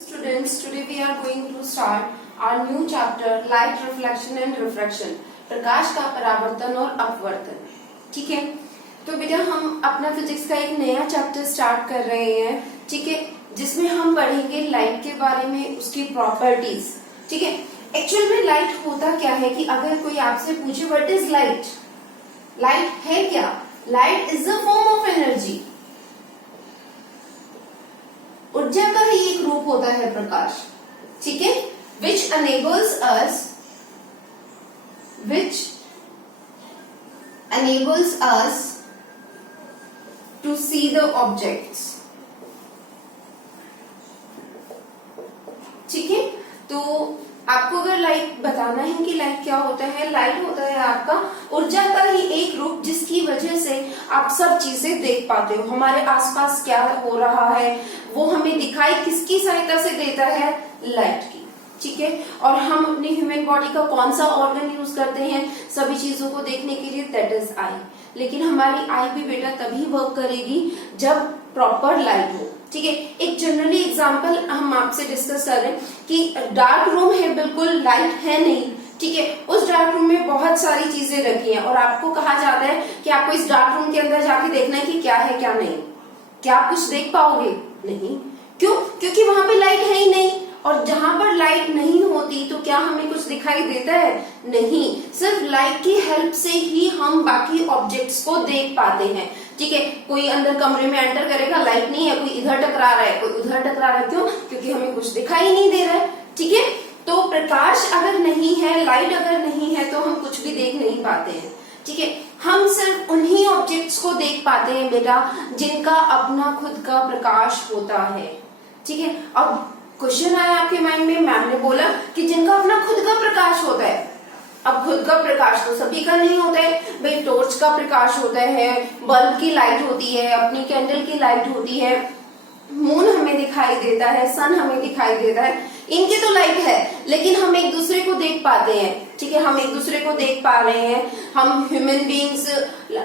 Students, today we are going to start our new chapter light reflection and refraction, प्रकाश का परावर्तन और अपवर्तन। ठीक है, तो बेटा हम अपना फिजिक्स का एक नया चैप्टर स्टार्ट कर रहे हैं। ठीक है, जिसमें हम पढ़ेंगे लाइट के बारे में, उसकी प्रॉपर्टीज। ठीक है, एक्चुअल में लाइट होता क्या है कि अगर कोई आपसे पूछे व्हाट इज लाइट, लाइट है क्या? Light is a form of energy. ऊर्जा का ही एक रूप होता है प्रकाश। ठीक है, विच enables us to see the objects। ठीक है, तो आपको अगर लाइट बताना है कि लाइट क्या होता है, लाइट होता है आपका ऊर्जा का ही एक रूप जिसकी वजह से आप सब चीजें देख पाते हो। हमारे आसपास क्या हो रहा है वो हमें दिखाई किसकी सहायता से देता है? लाइट की। ठीक है, और हम अपने ह्यूमन बॉडी का कौन सा ऑर्गन यूज करते हैं सभी चीजों को देखने के लिए? That is I. लेकिन हमारी आई भी बेटा तभी वर्क करेगी जब प्रॉपर लाइट हो। ठीक है, एक जनरली एग्जांपल हम आपसे डिस्कस कर रहे हैं कि डार्क रूम है, बिल्कुल लाइट है नहीं। ठीक है, उस डार्क रूम में बहुत सारी चीजें रखी हैं और आपको कहा जाता है कि आपको इस डार्क रूम के अंदर जाके देखना है कि क्या है क्या नहीं। क्या आप कुछ देख पाओगे? नहीं। क्यों? क्योंकि वहां पे लाइट है ही नहीं। और जहां पर लाइट नहीं होती तो क्या हमें कुछ दिखाई देता है? नहीं। सिर्फ लाइट की हेल्प से ही हम बाकी ऑब्जेक्ट्स को देख पाते हैं। ठीक है, कोई अंदर कमरे में एंटर करेगा, लाइट नहीं है, कोई इधर टकरा रहा है, कोई उधर टकरा रहा है। क्यों? क्योंकि हमें कुछ दिखाई नहीं दे रहा है। ठीक है, तो प्रकाश अगर नहीं है, लाइट अगर नहीं है तो हम कुछ भी देख नहीं पाते हैं। ठीक है, हम सिर्फ उन्हीं ऑब्जेक्ट्स को देख पाते हैं बेटा जिनका अपना खुद का प्रकाश होता है। ठीक है, अब क्वेश्चन आया आपके माइंड में, मैम ने बोला कि जिनका अपना खुद का प्रकाश होता है। अब खुद का प्रकाश तो सभी का नहीं होता है भाई। टॉर्च का प्रकाश होता है, बल्ब की लाइट होती है, अपनी कैंडल की लाइट होती है, मून हमें दिखाई देता है, सन हमें दिखाई देता है। इनकी तो लाइट है, लेकिन हम एक दूसरे को देख पाते हैं। ठीक है, हम एक दूसरे को देख पा रहे हैं। हम ह्यूमन बींग्स,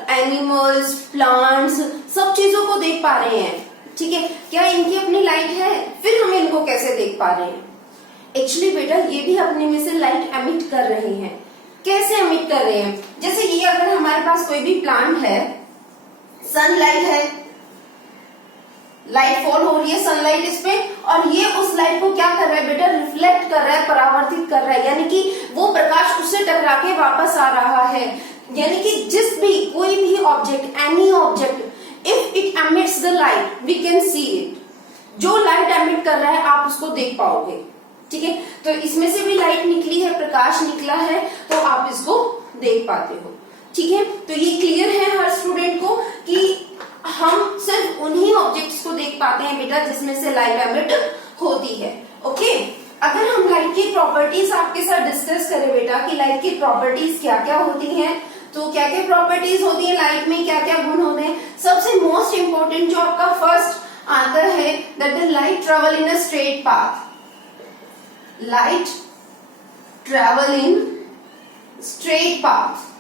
एनिमल्स, प्लांट्स, सब चीजों को देख पा रहे हैं। ठीक है, क्या इनकी अपनी लाइट है? फिर हम इनको कैसे देख पा रहे हैं? एक्चुअली बेटा ये भी अपने में से लाइट एमिट कर रहे हैं। कैसे एमिट कर रहे हैं? जैसे ये अगर हमारे पास कोई भी प्लांट है, सनलाइट है, लाइट फॉल हो रही है सनलाइट इस पे, और ये उस लाइट को क्या कर रहा है बेटा? रिफ्लेक्ट कर रहा है, परावर्तित कर रहा है, यानी कि वो प्रकाश उससे टकरा के वापस आ रहा है। यानी कि जिस भी कोई भी object, any object, if it emits the light we can see it. जो लाइट एमिट कर रहा है आप उसको देख पाओगे। ठीक है, तो इसमें से भी लाइट निकली है, प्रकाश निकला है, तो आप इसको देख पाते हो। ठीक है, तो ये क्लियर है हर स्टूडेंट को कि हम सिर्फ उन्हीं ऑब्जेक्ट्स को देख पाते हैं बेटा जिसमें से लाइट एमिट होती है। ओके, अगर हम लाइट की प्रॉपर्टीज आपके साथ डिस्कस करें बेटा कि लाइट की प्रॉपर्टीज क्या क्या होती हैं, तो क्या क्या प्रॉपर्टीज होती है लाइट में, क्या क्या गुण होते हैं? सबसे मोस्ट इंपोर्टेंट जो आपका फर्स्ट आता है that the light travel in a straight path. Light travel in straight path,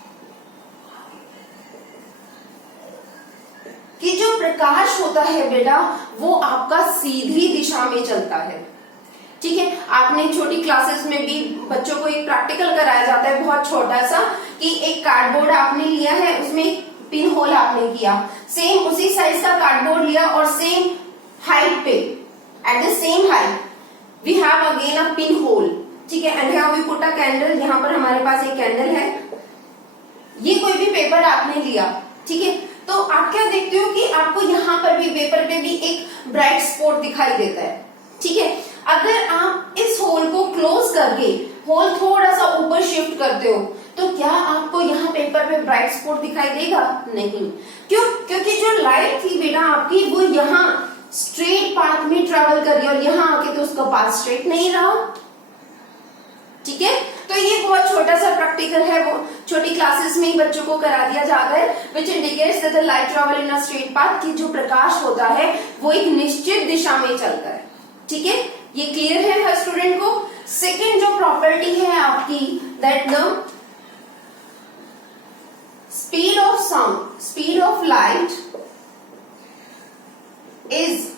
कि जो प्रकाश होता है बेटा वो आपका सीधी दिशा में चलता है। ठीक है, आपने छोटी क्लासेस में भी बच्चों को एक प्रैक्टिकल कराया जाता है बहुत छोटा सा, कि एक कार्डबोर्ड आपने लिया है, उसमें पिन होल आपने किया, सेम उसी साइज का कार्डबोर्ड लिया और सेम हाइट पे, at the same height we have again a pin hole. ठीक है, and here we put a candle. यहाँ पर हमारे पास एक कैंडल है, ये कोई भी पेपर आपने लिया। ठीक है, तो आप क्या देखते हो कि आपको यहाँ पर भी पेपर पे भी एक ब्राइट स्पॉट दिखाई देता है। ठीक है, अगर आप इस होल को क्लोज करके होल थोड़ा सा ऊपर शिफ्ट करते हो तो क्या आपको यहाँ पेपर पे ब्राइट स्पॉट दिखाई देगा? नहीं। क्यों? क्योंकि जो लाइट थी बेटा आपकी वो यहाँ स्ट्रेट पाथ में ट्रेवल कर रही है और यहाँ आके तो उसका पाथ स्ट्रेट नहीं रहा। ठीक है, तो ये बहुत छोटा सा प्रैक्टिकल है, वो छोटी क्लासेस में ही बच्चों को करा दिया जाता है, which indicates that the light travel in a straight path, कि जो प्रकाश होता है वो एक निश्चित दिशा में चलता है। ठीक है, ये क्लियर है हर स्टूडेंट को? सेकेंड जो प्रॉपर्टी है आपकी that the speed of sound, speed of light is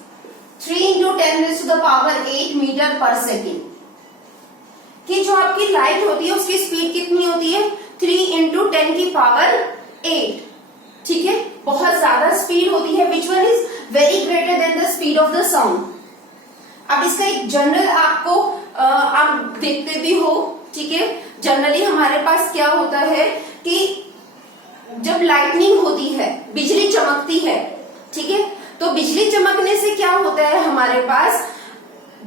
3 into 10⁸ metre per second कि जो आपकी लाइट होती है उसकी स्पीड कितनी होती है 3 इंटू 10⁸, ठीक है, बहुत ज्यादा स्पीड होती है। Which one is very greater than the speed of the sound. अब इसका एक जनरल आपको आप देखते भी हो, ठीक है, जनरली हमारे पास क्या होता है कि जब लाइटनिंग होती है, बिजली चमकती है, ठीक है, तो बिजली चमकने से क्या होता है हमारे पास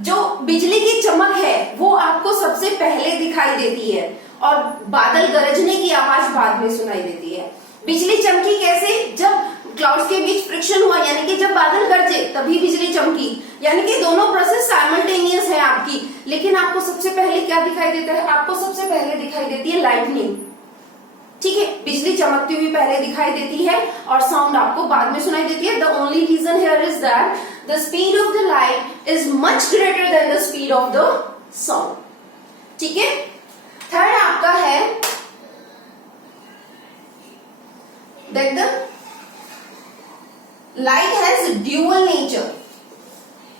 जो बिजली की चमक है वो आपको सबसे पहले दिखाई देती है और बादल गरजने की आवाज बाद में सुनाई देती है। बिजली चमकी कैसे? जब क्लाउड्स के बीच फ्रिक्शन हुआ, यानी कि जब बादल गरजे तभी बिजली चमकी, यानी कि दोनों प्रोसेस साइमल्टेनियस है आपकी। लेकिन आपको सबसे पहले क्या दिखाई देता है? आपको सबसे पहले दिखाई देती है लाइटनिंग, ठीक है, बिजली चमकती हुई पहले दिखाई देती है और साउंड आपको बाद में सुनाई देती है। The only reason here is that the speed of the light is much greater than the speed of the sound, ठीक है। थर्ड आपका है that the light has dual nature.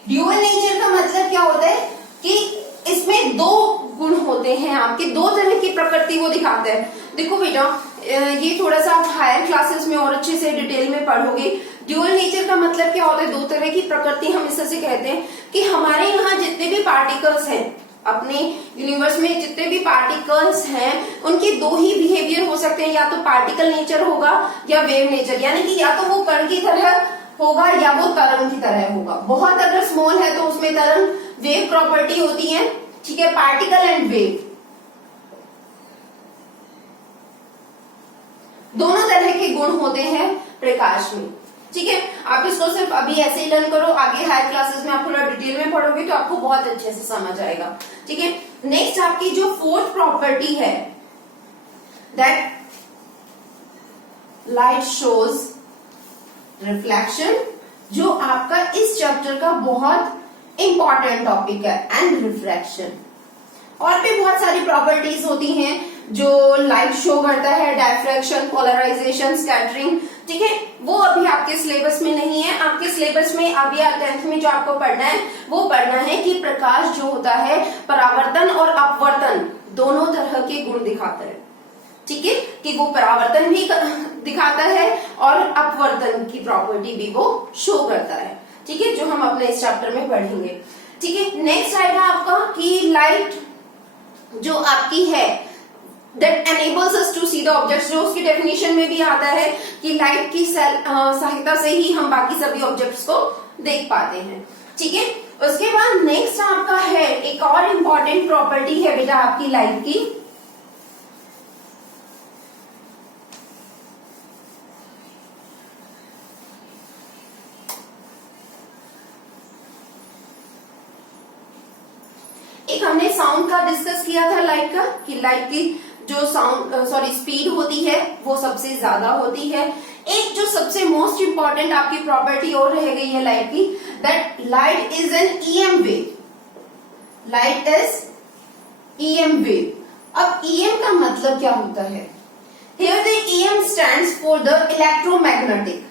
Dual nature का मतलब क्या होता है कि इसमें दो गुण होते हैं, आपके दो तरह की प्रकृति वो दिखाते हैं। देखो बेटा, ये थोड़ा सा आप हायर क्लासेस में और अच्छे से डिटेल में पढ़ोगे। ड्यूअल नेचर का मतलब क्या होता है? दो तरह की प्रकृति हम इस तरह से कहते हैं कि हमारे यहाँ जितने भी पार्टिकल्स हैं, अपने यूनिवर्स में जितने भी पार्टिकल्स हैं, उनके दो ही बिहेवियर हो सकते हैं, या तो पार्टिकल नेचर होगा या वेव नेचर, यानी कि या तो वो कण की तरह होगा या वो तरंग की तरह होगा। बहुत अगर स्मॉल है तो उसमें तरंग वेव प्रॉपर्टी होती है, ठीक है, पार्टिकल एंड वेव दोनों तरह के गुण होते हैं प्रकाश में, ठीक है। आप इसको सिर्फ अभी ऐसे ही लर्न करो, आगे हायर क्लासेस में आप थोड़ा डिटेल में पढ़ोगे तो आपको बहुत अच्छे से समझ आएगा, ठीक है। नेक्स्ट आपकी जो फोर्थ प्रॉपर्टी है दैट लाइट शोज रिफ्लेक्शन, जो आपका इस चैप्टर का बहुत इंपॉर्टेंट टॉपिक है, एंड रिफ्रैक्शन। और भी बहुत सारी प्रॉपर्टीज होती हैं जो लाइट शो करता है, डायफ्रैक्शन, पोलराइजेशन, स्कैटरिंग, ठीक है, वो अभी आपके सिलेबस में नहीं है। आपके सिलेबस में अभी 10th में जो आपको पढ़ना है वो पढ़ना है कि प्रकाश जो होता है परावर्तन और अपवर्तन दोनों तरह के गुण दिखाता है, ठीक है, कि वो परावर्तन भी दिखाता है और अपवर्तन की प्रॉपर्टी भी वो शो करता है, ठीक है, जो हम अपने इस चैप्टर में पढ़ेंगे, ठीक है। नेक्स्ट आएगा आपका कि लाइट जो आपकी है that enables us to see the objects, जो उसकी डेफिनेशन में भी आता है कि लाइट की सहायता से ही हम बाकी सभी ऑब्जेक्ट्स को देख पाते हैं, ठीक है। उसके बाद नेक्स्ट आपका है एक और इम्पोर्टेंट प्रॉपर्टी है बेटा आपकी लाइट की, एक हमने साउंड का डिस्कस किया था लाइट का, कि लाइट की जो साउंड स्पीड होती है वो सबसे ज्यादा होती है। एक जो सबसे मोस्ट इंपॉर्टेंट आपकी प्रॉपर्टी और रह गई है लाइट की, that light is an EM wave. Light is EM wave. अब ईएम का मतलब क्या होता है? Here the EM stands for the electromagnetic.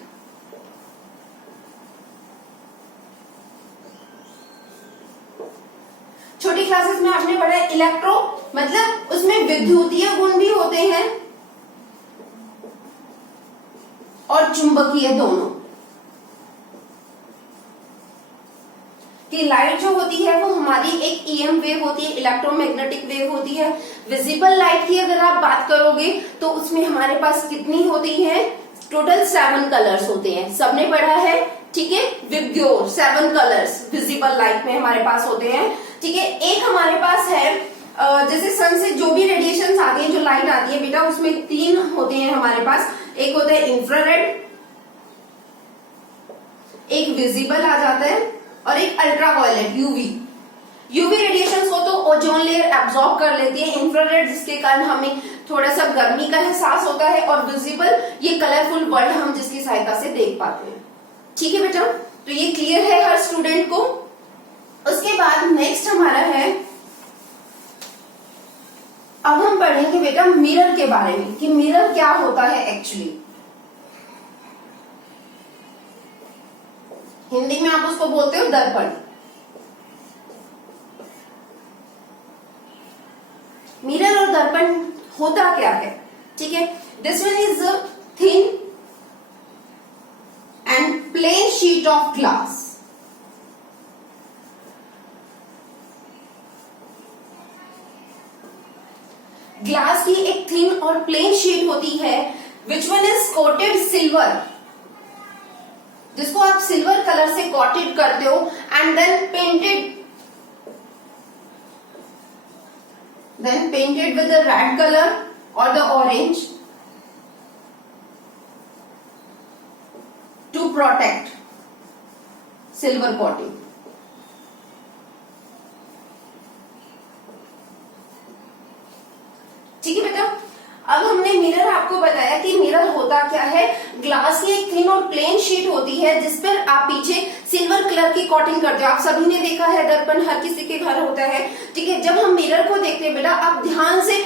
छोटी क्लासेस में आपने पढ़ा है इलेक्ट्रो मतलब उसमें विद्युतीय गुण भी होते हैं और चुंबकीय दोनों, कि लाइट जो होती है वो हमारी एक ईएम वेव होती है, इलेक्ट्रोमैग्नेटिक वेव होती है। विजिबल लाइट की अगर आप बात करोगे तो उसमें हमारे पास कितनी होती है? टोटल 7 कलर्स होते हैं, सबने पढ़ा है, ठीक है, विबग्योर 7 कलर्स विजिबल लाइट में हमारे पास होते हैं, ठीक है। एक हमारे पास है जैसे सन से जो भी रेडिएशन आती है, जो लाइट आती है बेटा, उसमें 3 होते हैं हमारे पास। एक होता है इंफ्रारेड, एक विजिबल आ जाता है, और एक अल्ट्रावायलेट यूवी। यूवी रेडिएशन को तो ओजोन लेयर एब्जॉर्ब कर लेती है, इंफ्रारेड जिसके कारण हमें थोड़ा सा गर्मी का एहसास होता है, और विजिबल ये कलरफुल वर्ल्ड हम जिसकी सहायता से देख पाते हैं, ठीक है बेटा। तो ये क्लियर है हर स्टूडेंट को। उसके बाद नेक्स्ट हमारा है, अब हम पढ़ेंगे बेटा मिरर के बारे में, कि मिरर क्या होता है एक्चुअली। हिंदी में आप उसको बोलते हो दर्पण। मिरर और दर्पण होता क्या है, ठीक है। This one is a thin and plane sheet of glass. Glass की एक थिन और प्लेन शीट होती है which one is coated silver, जिसको आप सिल्वर कलर से कोटेड करते हो and then painted with the red color or the orange to protect silver coating। ठीक है बेटा, अब हमने मिरर आपको बताया कि मिरर होता क्या है। ग्लास की एक थिन और प्लेन शीट होती है जिस पर आप पीछे सिल्वर कलर की कोटिंग करते हो। आप सभी ने देखा है दर्पण हर किसी के घर होता है, ठीक है। जब हम मिरर को देखते हैं बेटा, आप ध्यान से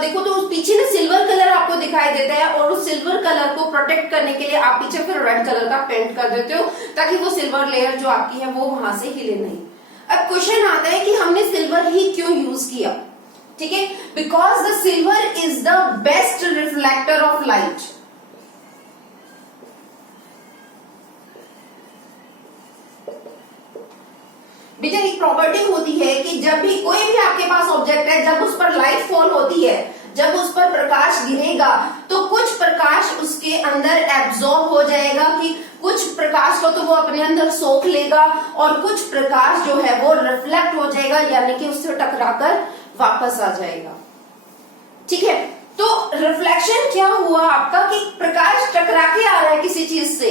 देखो तो उस पीछे ना सिल्वर कलर आपको दिखाई देता है और उस सिल्वर कलर को प्रोटेक्ट करने के लिए आप पीछे फिर रेड कलर का पेंट कर देते हो ताकि वो सिल्वर लेयर जो आपकी है वो वहां से हिले नहीं। अब क्वेश्चन आता है कि हमने सिल्वर ही क्यों यूज किया, ठीक है। Because the silver is the best reflector of light. बेटा एक प्रॉपर्टी होती है कि जब भी कोई भी आपके पास ऑब्जेक्ट है, जब उस पर लाइट फॉल होती है, जब उस पर प्रकाश गिरेगा तो कुछ प्रकाश उसके अंदर एब्जॉर्ब हो जाएगा, कि कुछ प्रकाश को तो वो अपने अंदर सोख लेगा और कुछ प्रकाश जो है वो रिफ्लेक्ट हो जाएगा, यानी कि उससे टकराकर वापस आ जाएगा, ठीक है। तो रिफ्लेक्शन क्या हुआ आपका कि प्रकाश टकरा के आ रहा है किसी चीज से,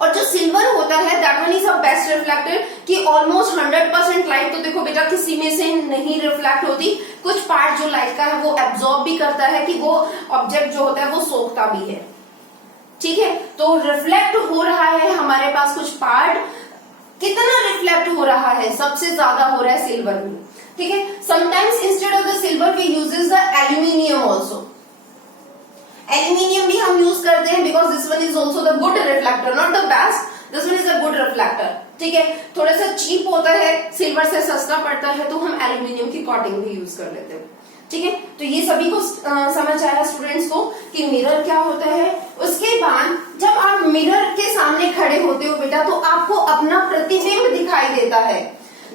और जो सिल्वर होता है that one is a best reflector कि ऑलमोस्ट 100% लाइट तो देखो बेटा किसी में से नहीं रिफ्लेक्ट होती, कुछ पार्ट जो लाइट का है वो एब्जॉर्ब भी करता है कि वो ऑब्जेक्ट जो होता है वो सोखता भी है, ठीक है। तो रिफ्लेक्ट हो रहा है हमारे पास कुछ पार्ट, कितना रिफ्लेक्ट हो रहा है, सबसे ज्यादा हो रहा है सिल्वर में, ठीक है। Sometimes instead of the silver we uses the aluminium also. Aluminium भी हम यूज करते हैं because this one is also the good reflector, not the best, this one is a good reflector, ठीक है। थोड़ा सा चीप होता है, सिल्वर से सस्ता पड़ता है, तो हम एल्यूमिनियम की कोटिंग भी यूज कर लेते हैं, ठीक है। तो ये सभी को समझ आया स्टूडेंट्स को कि मिरर क्या होता है। उसके बाद जब आप मिरर के सामने खड़े होते हो बेटा तो आपको अपना प्रतिबिंब दिखाई देता है।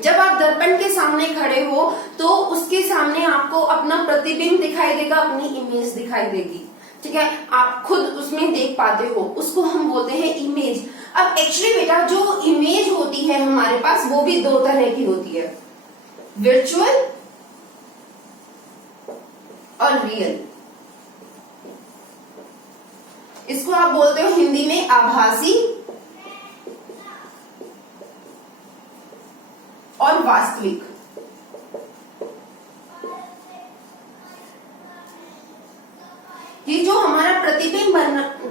जब आप दर्पण के सामने खड़े हो तो उसके सामने आपको अपना प्रतिबिंब दिखाई देगा, अपनी इमेज दिखाई देगी, ठीक है। आप खुद उसमें देख पाते हो, उसको हम बोलते हैं इमेज। अब एक्चुअली बेटा जो इमेज होती है हमारे पास वो भी दो तरह की होती है, वर्चुअल और रियल। इसको आप बोलते हो हिंदी में आभासी और वास्तविक। ये जो हमारा प्रतिबिंब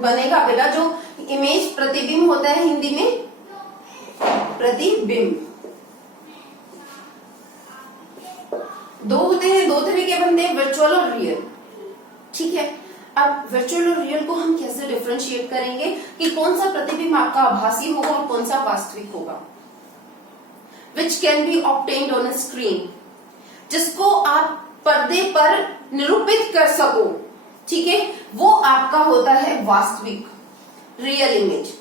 बनेगा बेटा, जो इमेज प्रतिबिंब होता है हिंदी में प्रतिबिंब, दो होते हैं, दो तरह के बनते हैं, वर्चुअल और रियल, ठीक है। अब वर्चुअल और रियल को हम कैसे डिफरेंशिएट करेंगे कि कौन सा प्रतिबिंब आपका आभासी होगा और कौन सा वास्तविक होगा। Which can be obtained on a screen, जिसको आप पर्दे पर निरूपित कर सको, ठीक है, वो आपका होता है वास्तविक, रियल इमेज,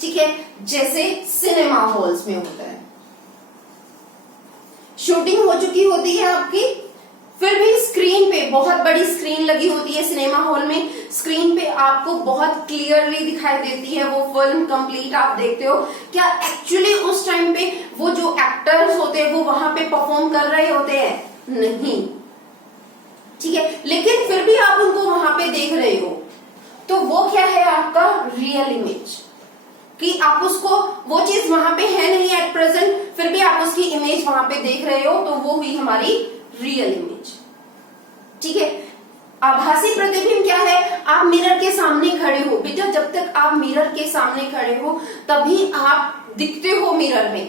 ठीक है। जैसे सिनेमा हॉल्स में होता है, शूटिंग हो चुकी होती है आपकी, फिर भी स्क्रीन पे बहुत बड़ी स्क्रीन लगी होती है सिनेमा हॉल में, स्क्रीन पे आपको बहुत क्लियरली दिखाई देती है वो फिल्म कंप्लीट आप देखते हो। क्या एक्चुअली उस टाइम पे वो जो एक्टर्स होते हैं वो वहां पे परफॉर्म कर रहे होते हैं? नहीं, ठीक है, लेकिन फिर भी आप उनको वहां पे देख रहे हो, तो वो क्या है आपका रियल इमेज, कि आप उसको, वो चीज वहां पे है नहीं एट प्रेजेंट, फिर भी आप उसकी इमेज वहां पे देख रहे हो, तो वो हुई हमारी रियल इमेज, ठीक है। आभासी प्रतिबिंब क्या है? आप मिरर के सामने खड़े हो बेटा, जब तक आप मिरर के सामने खड़े हो तभी आप दिखते हो मिरर में,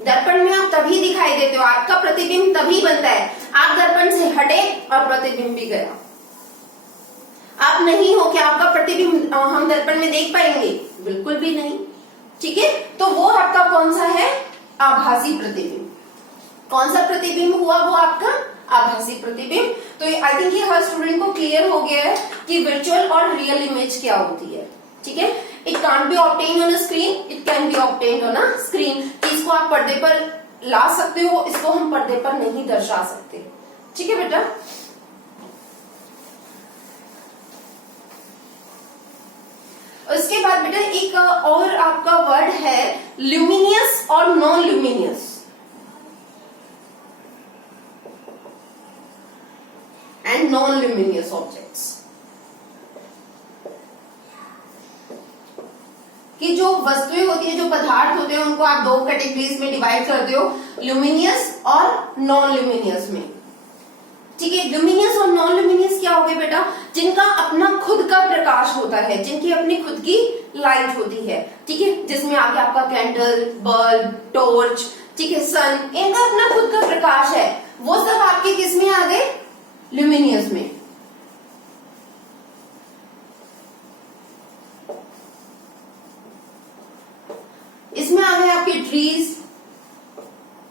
दर्पण में आप तभी दिखाई देते हो, आपका प्रतिबिंब तभी बनता है। आप दर्पण से हटे और प्रतिबिंब भी गया, आप नहीं हो, क्या आपका प्रतिबिंब हम दर्पण में देख पाएंगे? बिल्कुल भी नहीं, ठीक है, तो वो आपका कौन सा है, आभासी प्रतिबिंब। कौन सा प्रतिबिंब हुआ, वो आपका आभासी प्रतिबिंब। तो आई थिंक ये हर स्टूडेंट को क्लियर हो गया है कि वर्चुअल और रियल इमेज क्या होती है। ठीक है, it can't be obtained on a screen, it can be obtained on a screen. इसको आप पर्दे पर ला सकते हो, इसको हम पर्दे पर नहीं दर्शा सकते। ठीक है बेटा, उसके बाद बेटा एक और आपका वर्ड है ल्यूमिनियस और non luminous. And non luminous objects, कि जो वस्तुएं होती है, जो पदार्थ होते हैं, उनको आप दो कैटेगरीज में डिवाइड करते हो, ल्यूमिनियस और नॉन ल्यूमिनियस में। ठीक है, ल्यूमिनियस और नॉन ल्यूमिनियस क्या हो गए बेटा, जिनका अपना खुद का प्रकाश होता है, जिनकी अपनी खुद की लाइट होती है। ठीक है, जिसमें आगे आपका कैंडल, बल्ब, टॉर्च, ठीक है, सन, इनका अपना खुद का प्रकाश है, वो सब आपके किस में आ गए, ल्यूमिनियस में। इसमें आ गए आपके ट्रीज,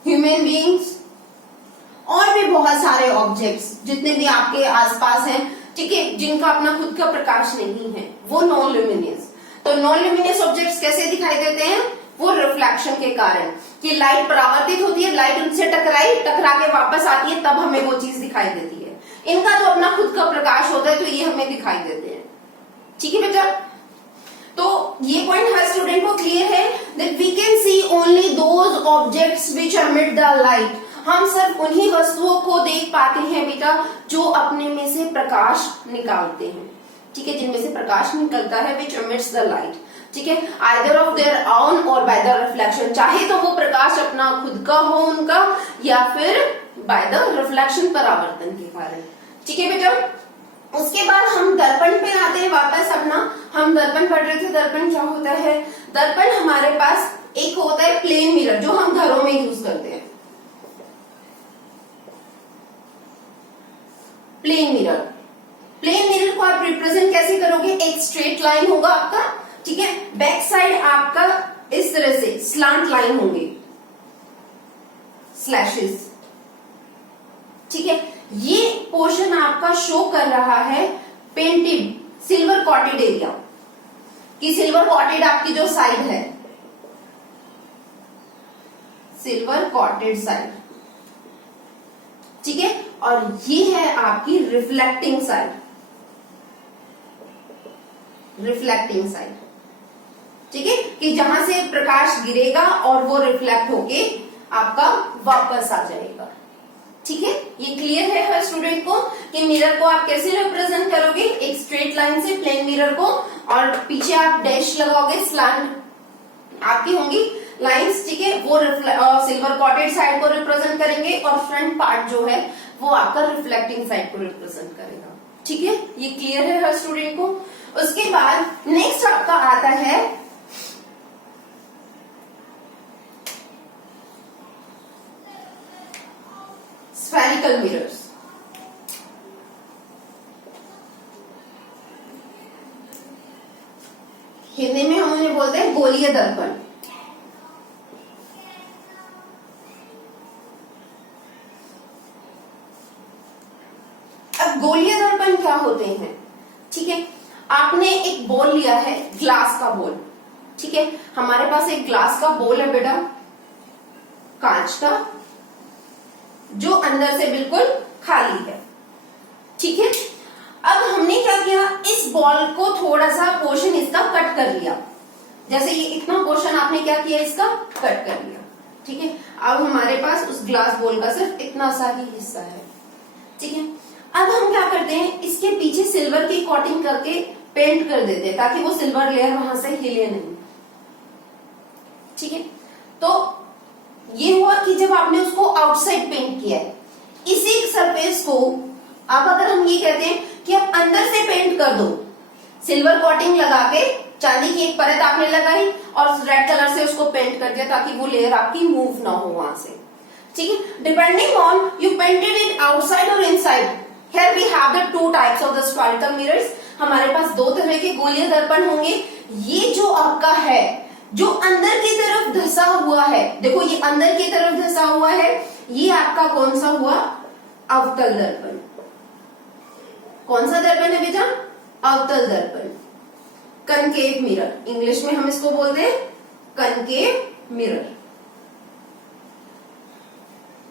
ह्यूमन बीइंग्स और भी बहुत सारे ऑब्जेक्ट्स जितने भी आपके आसपास हैं, ठीक है, जिनका अपना खुद का प्रकाश नहीं है, वो नॉन ल्यूमिनियस। तो नॉन ल्यूमिनियस ऑब्जेक्ट्स कैसे दिखाई देते हैं, वो रिफ्लेक्शन के कारण, कि लाइट परावर्तित होती है, लाइट उनसे टकरा के वापस आती है, तब हमें वो चीज दिखाई देती है। इनका तो अपना खुद का प्रकाश होता है, तो ये हमें दिखाई देते हैं। ठीक है बेटा, तो ये पॉइंट हर स्टूडेंट को क्लियर है that we can see only those objects which emit the light. हम सिर्फ उन्हीं वस्तुओं को देख पाते हैं बेटा जो अपने में से प्रकाश निकालते हैं। ठीक है, जिनमें से प्रकाश निकलता है, व्हिच एमिट्स द लाइट। ठीक है, आइदर ऑफ देयर ओन और बाय द रिफ्लेक्शन, चाहे तो वो प्रकाश अपना खुद का हो उनका, या फिर बाय द रिफ्लेक्शन, परावर्तन के कारण। ठीक है बेटा, उसके बाद हम दर्पण पे आते हैं वापस अपना। हम दर्पण पढ़ रहे थे, दर्पण क्या होता है, दर्पण हमारे पास एक होता है प्लेन मिरर, जो हम घरों में यूज करते हैं। प्लेन मिरर, प्लेन मिरर को आप रिप्रेजेंट कैसे करोगे, एक स्ट्रेट लाइन होगा आपका, ठीक है, बैक साइड आपका इस तरह से स्लांट लाइन होंगे, स्लैशेस। ठीक है, ये पोर्शन आपका शो कर रहा है पेंटेड सिल्वर कॉटेड एरिया, कि सिल्वर कॉटेड आपकी जो साइड है, सिल्वर कॉटेड साइड। ठीक है, और ये है आपकी रिफ्लेक्टिंग साइड, रिफ्लेक्टिंग साइड। ठीक है, कि जहां से प्रकाश गिरेगा और वो रिफ्लेक्ट होके आपका वापस आ जाएगा। ठीक है, ये क्लियर है हर स्टूडेंट को कि मिरर को आप कैसे रिप्रेजेंट करोगे, एक स्ट्रेट लाइन से प्लेन मिरर को, और पीछे आप डैश लगाओगे, स्लांट आपकी होंगी लाइंस। ठीक है, वो सिल्वर कॉटेड साइड को रिप्रेजेंट करेंगे, और फ्रंट पार्ट जो है वो आपका रिफ्लेक्टिंग साइड को रिप्रेजेंट करेगा। ठीक है, ये क्लियर है हर स्टूडेंट को। उसके बाद नेक्स्ट आपका आता है स्फेरिकल मिरर्स। हिंदी में हम उन्हें बोलते हैं गोलीय दर्पण। अब गोलीय दर्पण क्या होते हैं, ठीक है, आपने एक बॉल लिया है, ग्लास का बॉल। ठीक है, हमारे पास एक ग्लास का बॉल है बेटा, कांच का, जो अंदर से बिल्कुल खाली है। ठीक है, अब हमने क्या किया, इस बॉल को थोड़ा सा पोर्शन इसका कट कर लिया, जैसे ये इतना पोर्शन आपने क्या किया, इसका कट कर लिया। ठीक है, अब हमारे पास उस ग्लास बॉल का सिर्फ इतना सा ही हिस्सा है। ठीक है, अब हम क्या करते हैं, इसके पीछे सिल्वर की कोटिंग करके पेंट कर देते हैं, ताकि वो सिल्वर लेयर वहां से हिले नहीं। ठीक है, तो ये हुआ कि जब आपने उसको आउटसाइड पेंट किया है, इसी सरफेस को अब अगर हम ये कहते हैं कि आप अंदर से पेंट कर दो, सिल्वर कोटिंग लगा के चांदी की एक परत आपने लगाई और रेड कलर से उसको पेंट कर दिया, ताकि वो लेयर आपकी मूव ना हो वहां से। ठीक है, depending on you painted it outside और inside. Here we have the two types of the spherical mirrors. हमारे पास दो तरह के गोलीय दर्पण होंगे। ये जो आपका है, जो अंदर की तरफ धंसा हुआ है, देखो ये अंदर की तरफ धंसा हुआ है, ये आपका कौन सा हुआ, अवतल दर्पण। कौन सा दर्पण है बेटा, अवतल दर्पण, कनकेव मिरर, इंग्लिश में हम इसको बोलते हैं कनकेव मिरर।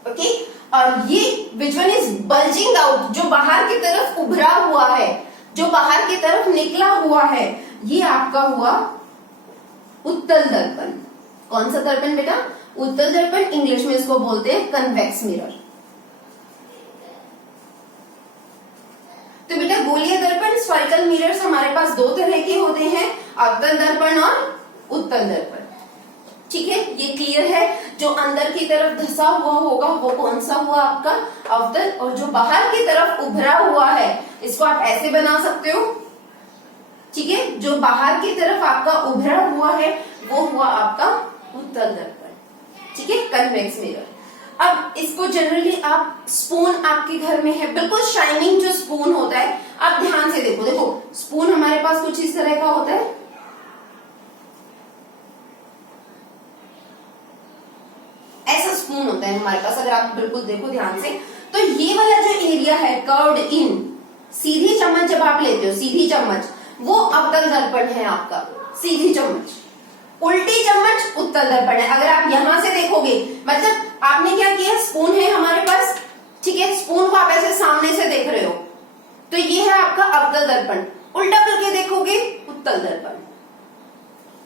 ओके, और ये विच वन इज बल्जिंग आउट, जो बाहर की तरफ उभरा हुआ है, जो बाहर की तरफ निकला हुआ है, ये आपका हुआ उत्तल दर्पण। कौन सा दर्पण बेटा, उत्तल दर्पण, इंग्लिश में इसको बोलते हैं कन्वेक्स मिरर। तो बेटा गोलीय दर्पण, स्फेरिकल मिरर्स हमारे पास दो तरह के होते हैं, अवतल दर्पण और उत्तल दर्पण। ठीक है, ये क्लियर है। जो अंदर की तरफ धंसा हुआ होगा वो कौन सा हुआ आपका अवतल, और जो बाहर की तरफ उभरा हुआ है इसको आप ऐसे बना सकते हो। ठीक है, जो बाहर की तरफ आपका उभरा हुआ है वो हुआ आपका उत्तल दर्पण। ठीक है, कन्वेक्स मिरर। अब इसको जनरली आप, स्पून आपके घर में है, बिल्कुल शाइनिंग जो स्पून होता है, आप ध्यान से देखो, देखो स्पून हमारे पास कुछ इस तरह का होता है, ऐसा स्पून होता है हमारे पास, अगर आप बिल्कुल देखो ध्यान से, तो ये वाला जो एरिया है कर्व्ड इन, सीधी चम्मच जब आप लेते हो, सीधी चम्मच, वो अवतल दर्पण है आपका, सीधी चम्मच। उल्टी चम्मच उत्तल दर्पण है। अगर आप यहां से देखोगे, मतलब आपने क्या किया, स्पून है हमारे पास, ठीक है, स्पून को आप ऐसे सामने से देख रहे हो, तो ये है आपका अवतल दर्पण। उल्टा करके देखोगे उत्तल दर्पण।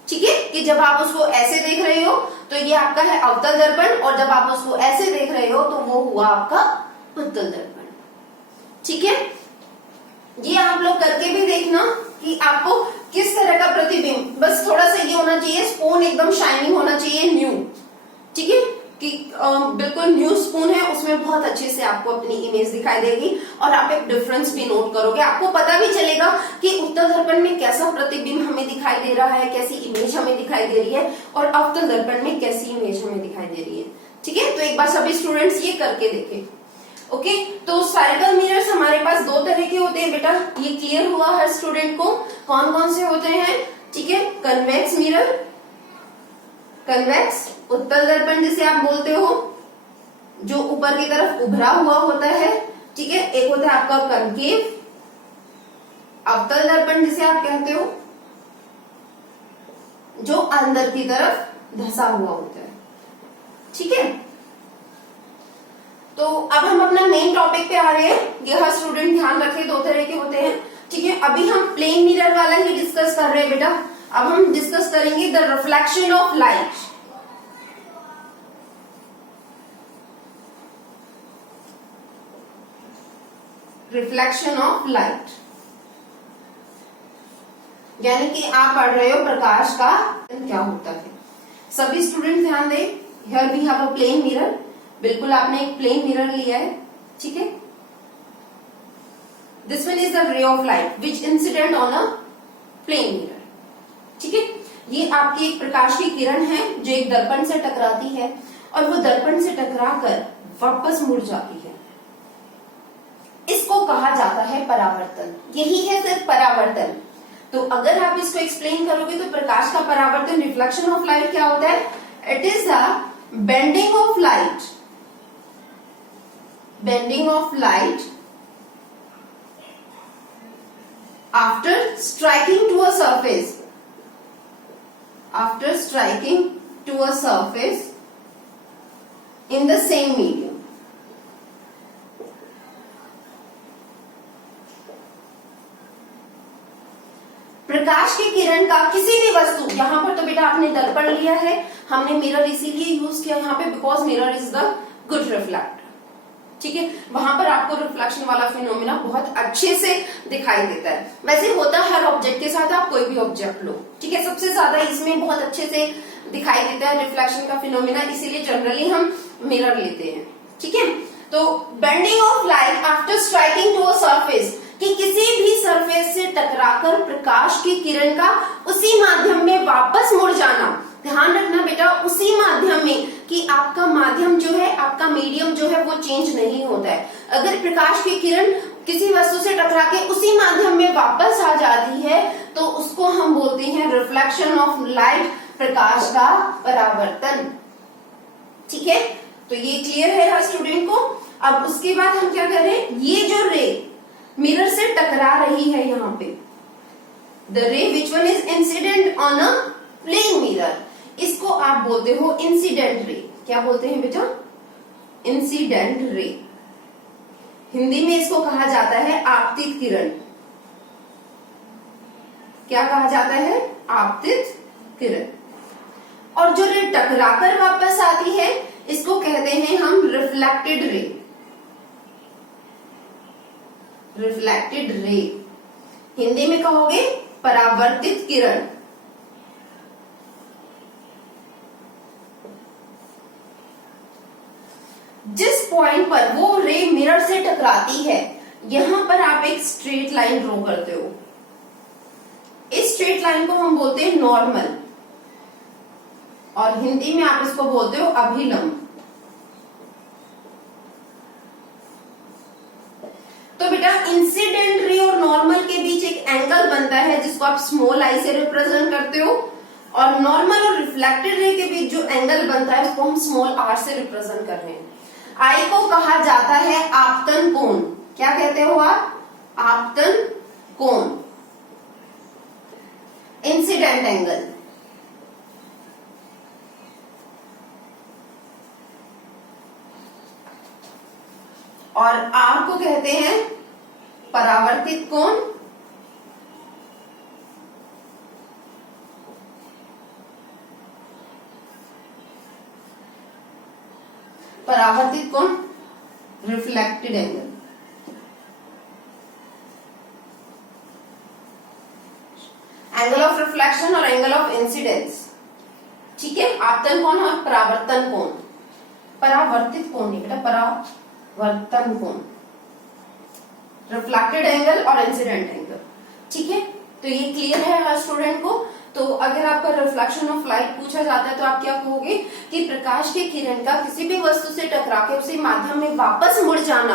ठीक है, कि जब आप उसको ऐसे देख रहे हो तो ये आपका है अवतल दर्पण, और जब आप उसको ऐसे देख रहे हो तो वो हुआ आपका उत्तल दर्पण। ठीक है, ये आप लोग करके भी देखना कि आपको किस तरह का प्रतिबिंब, बस थोड़ा सा ये होना चाहिए, स्पून एकदम शाइनिंग होना चाहिए, न्यू। ठीक है, कि बिल्कुल न्यू स्पून है, उसमें बहुत अच्छे से आपको अपनी इमेज दिखाई देगी, और आप एक डिफरेंस भी नोट करोगे, आपको पता भी चलेगा कि उत्तल दर्पण में कैसा प्रतिबिंब हमें दिखाई दे रहा है, कैसी इमेज हमें दिखाई दे रही है, और अवतल दर्पण में कैसी इमेज हमें दिखाई दे रही है। ठीक है, तो एक बार सभी स्टूडेंट्स ये करके देखें। ओके, तो स्फेरिकल मिरर्स हमारे पास दो तरह के होते हैं बेटा, ये क्लियर हुआ हर स्टूडेंट को, कौन कौन से होते हैं। ठीक है, कन्वेक्स मिरर, कन्वेक्स उत्तल दर्पण जिसे आप बोलते हो, जो ऊपर की तरफ उभरा हुआ होता है। ठीक है, एक होता है आपका कनकेव अवतल दर्पण जिसे आप कहते हो, जो अंदर की तरफ धंसा हुआ होता है। ठीक है, तो अब हम अपना मेन टॉपिक पे आ रहे हैं। ये हर स्टूडेंट ध्यान रखे, दो तरह के होते हैं। ठीक है, अभी हम प्लेन मिरर वाला ही डिस्कस कर रहे हैं बेटा। अब हम डिस्कस करेंगे the reflection of light. Reflection of light, यानी कि आप पढ़ रहे हो प्रकाश का क्या होता है। सभी स्टूडेंट ध्यान दें, here we have a plane mirror, बिल्कुल आपने एक प्लेन मिरर लिया है। ठीक है, this one is the ray of light which incident on a plane mirror. ठीक है, ये आपकी एक प्रकाश की किरण है जो एक दर्पण से टकराती है, और वो दर्पण से टकराकर वापस मुड़ जाती है। इसको कहा जाता है परावर्तन, यही है सिर्फ परावर्तन। तो अगर आप इसको एक्सप्लेन करोगे तो प्रकाश का परावर्तन, रिफ्लेक्शन ऑफ लाइट क्या होता है, it is the bending of light, bending of light after striking to a surface, after striking to a surface in the same medium. प्रकाश की किरण का किसी भी वस्तु, यहां पर तो बेटा आपने दर्पण लिया है, हमने मिरर इसीलिए यूज किया यहाँ पे because mirror is the good reflector. ठीक है, वहां पर आपको रिफ्लेक्शन वाला फिनोमिना बहुत अच्छे से दिखाई देता है। वैसे होता हर ऑब्जेक्ट के साथ, आप कोई भी ऑब्जेक्ट लो, ठीक है, सबसे ज्यादा इसमें बहुत अच्छे से दिखाई देता है रिफ्लेक्शन का फिनोमिना, इसीलिए जनरली हम मिरर लेते हैं। ठीक है, तो bending of light after striking to a surface, कि किसी भी सरफेस से टकराकर प्रकाश की किरण का उसी माध्यम में वापस मुड़ जाना। ध्यान रखना बेटा, उसी माध्यम में, कि आपका माध्यम जो है, आपका मीडियम जो है वो चेंज नहीं होता है। अगर प्रकाश की किरण किसी वस्तु से टकरा के उसी माध्यम में वापस आ जाती है तो उसको हम बोलते हैं रिफ्लेक्शन ऑफ लाइट प्रकाश का परावर्तन। ठीक है, तो ये क्लियर है हर स्टूडेंट को। अब उसके बाद हम क्या करें, ये जो रे मिरर से टकरा रही है यहाँ पे, the ray which one is incident on a plane mirror, इसको आप बोलते हो इंसिडेंट रे। क्या बोलते हैं बेटा, इंसिडेंट रे। हिंदी में इसको कहा जाता है आपतित किरण। क्या कहा जाता है, आपतित किरण। और जो रे टकराकर वापस आती है इसको कहते हैं हम reflected ray. Reflected ray, Hindi में कहोगे परावर्तित किरण। जिस पॉइंट पर वो रे मिरर से टकराती है, यहां पर आप एक स्ट्रेट लाइन ड्रॉ करते हो। इस स्ट्रेट लाइन को हम बोलते हैं नॉर्मल, और हिंदी में आप इसको बोलते हो अभिलंब। तो बेटा इंसिडेंट रे और नॉर्मल के बीच एक एंगल बनता है जिसको आप स्मॉल आई से रिप्रेजेंट करते हो, और नॉर्मल और रिफ्लेक्टेड रे के बीच जो एंगल बनता है उसको हम स्मॉल आर से रिप्रेजेंट कर रहे हैं। आई को कहा जाता है आपतन कोण। क्या कहते हो आप, आपतन कोण, इंसिडेंट एंगल। और आर को कहते हैं परावर्तित कोण। परावर्तित कोण, reflected angle. Angle of reflection और एंगल ऑफ इंसिडेंस। ठीक है, आपतन कोण और परावर्तन कोण। परावर्तित कोण नहीं बेटा, परावर्तन कोण, रिफ्लेक्टेड एंगल और इंसिडेंट एंगल। ठीक है, तो ये क्लियर है हर स्टूडेंट को। तो अगर आपका रिफ्लेक्शन ऑफ लाइट पूछा जाता है तो आप क्या कहोगे कि प्रकाश की किरण का किसी भी वस्तु से टकरा के उसी माध्यम में वापस मुड़ जाना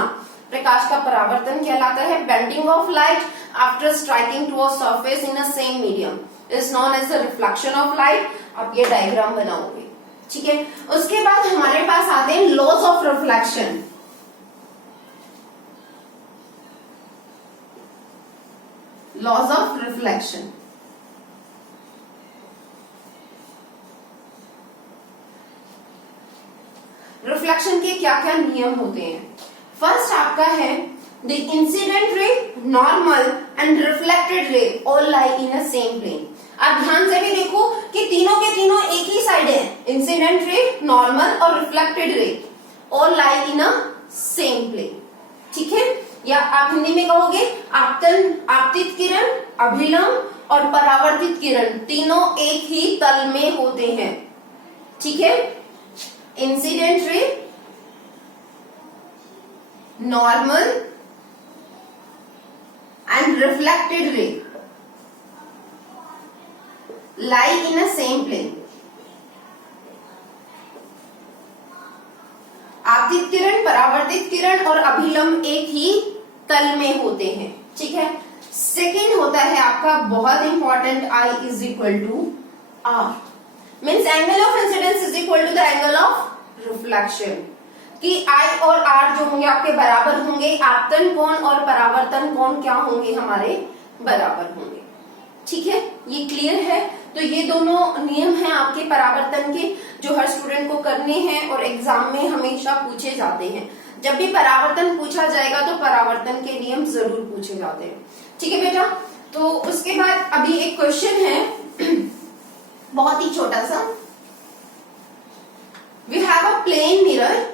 प्रकाश का परावर्तन कहलाता है। Bending of light after striking to a surface in a same medium is known as the reflection of light. आप ये डायग्राम बनाओगे। ठीक है, उसके बाद हमारे पास आते हैं laws of reflection. Laws of reflection, reflection के क्या क्या नियम होते हैं। फर्स्ट आपका है the incident ray, normal and reflected ray all lie in a same plane. आप ध्यान से भी देखो कि तीनों के तीनों एक ही साइड है, इंसिडेंट रे, नॉर्मल और reflected ray all lie in a same plane. ठीक है, या आप हिंदी में कहोगे आपतित किरण, अभिलंब और परावर्तित किरण तीनों एक ही तल में होते हैं। ठीक है, incident ray, normal and reflected रे lie in a same plane। आपतित किरण, परावर्तित किरण और अभिलंब एक ही तल में होते हैं। ठीक है, सेकेंड होता है आपका बहुत important, I is equal to R, means angle of incidence is equal to the angle of reflection. कि I और R जो होंगे आपके बराबर होंगे, आपतन कोण और परावर्तन कोण क्या होंगे, हमारे बराबर होंगे। ठीक है, ये क्लियर है। तो ये दोनों नियम हैं आपके परावर्तन के जो हर स्टूडेंट को करने हैं और एग्जाम में हमेशा पूछे जाते हैं। जब भी परावर्तन पूछा जाएगा तो परावर्तन के नियम जरूर पूछे जाते हैं। ठीक है बेटा, तो उसके बाद अभी एक क्वेश्चन है बहुत ही छोटा सा। We have a plane mirror,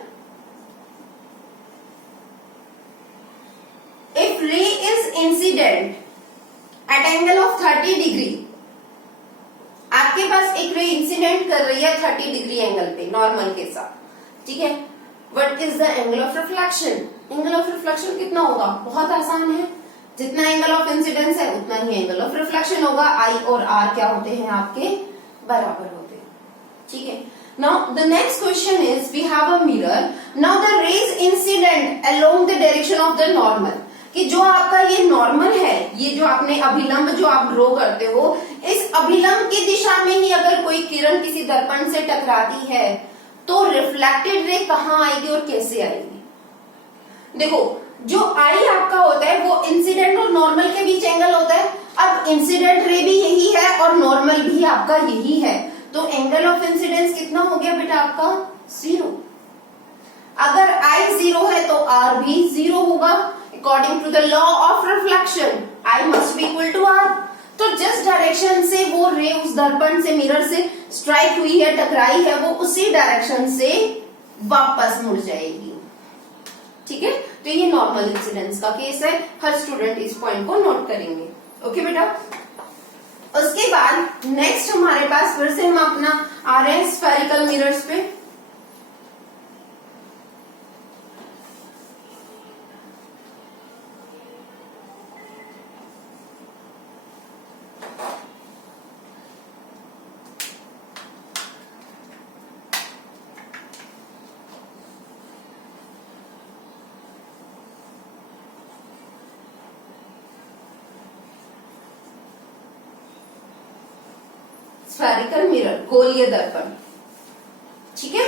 if ray is incident at angle of 30 degree. आपके पास एक रे इंसिडेंट कर रही है 30 डिग्री एंगल पे नॉर्मल के साथ। ठीक है, what is the angle of reflection. Angle of reflection कितना होगा, बहुत आसान है, जितना एंगल ऑफ इंसिडेंस है उतना ही एंगल ऑफ रिफ्लेक्शन होगा। आई और आर क्या होते हैं, आपके बराबर होते हैं। ठीक है, now the next question is we have a mirror, now the rays incident along the direction of the normal. कि जो आपका ये नॉर्मल है, ये जो आपने अभिलंब जो आप ड्रॉ करते हो, इस अभिलंब की दिशा में ही अगर कोई किरण किसी दर्पण से टकराती है तो रिफ्लेक्टेड रे कहाँ आएगी और कैसे आएगी? देखो, जो आई आपका होता है वो इंसिडेंट और नॉर्मल के बीच एंगल होता है। अब इंसिडेंट रे भी यही है और नॉर्मल भी आपका यही है, तो एंगल ऑफ इंसिडेंस कितना हो गया बेटा आपका? 0। अगर आई 0 है तो आर भी 0 होगा। According to the law of reflection I must be equal to R. तो जिस डायरेक्शन से वो रे उस दर्पण से, मिरर से स्ट्राइक हुई है, टकराई है, वो उसी डायरेक्शन से वापस मुड़ जाएगी। ठीक है, तो ये नॉर्मल इंसिडेंस का केस है। हर स्टूडेंट इस पॉइंट को नोट करेंगे। ओके बेटा, उसके बाद नेक्स्ट हमारे पास फिर से हम अपना आ रहे हैं स्फेरिकल मिरर्स पे। स्फेरिकल मिरर, गोलीय दर्पण। ठीक है,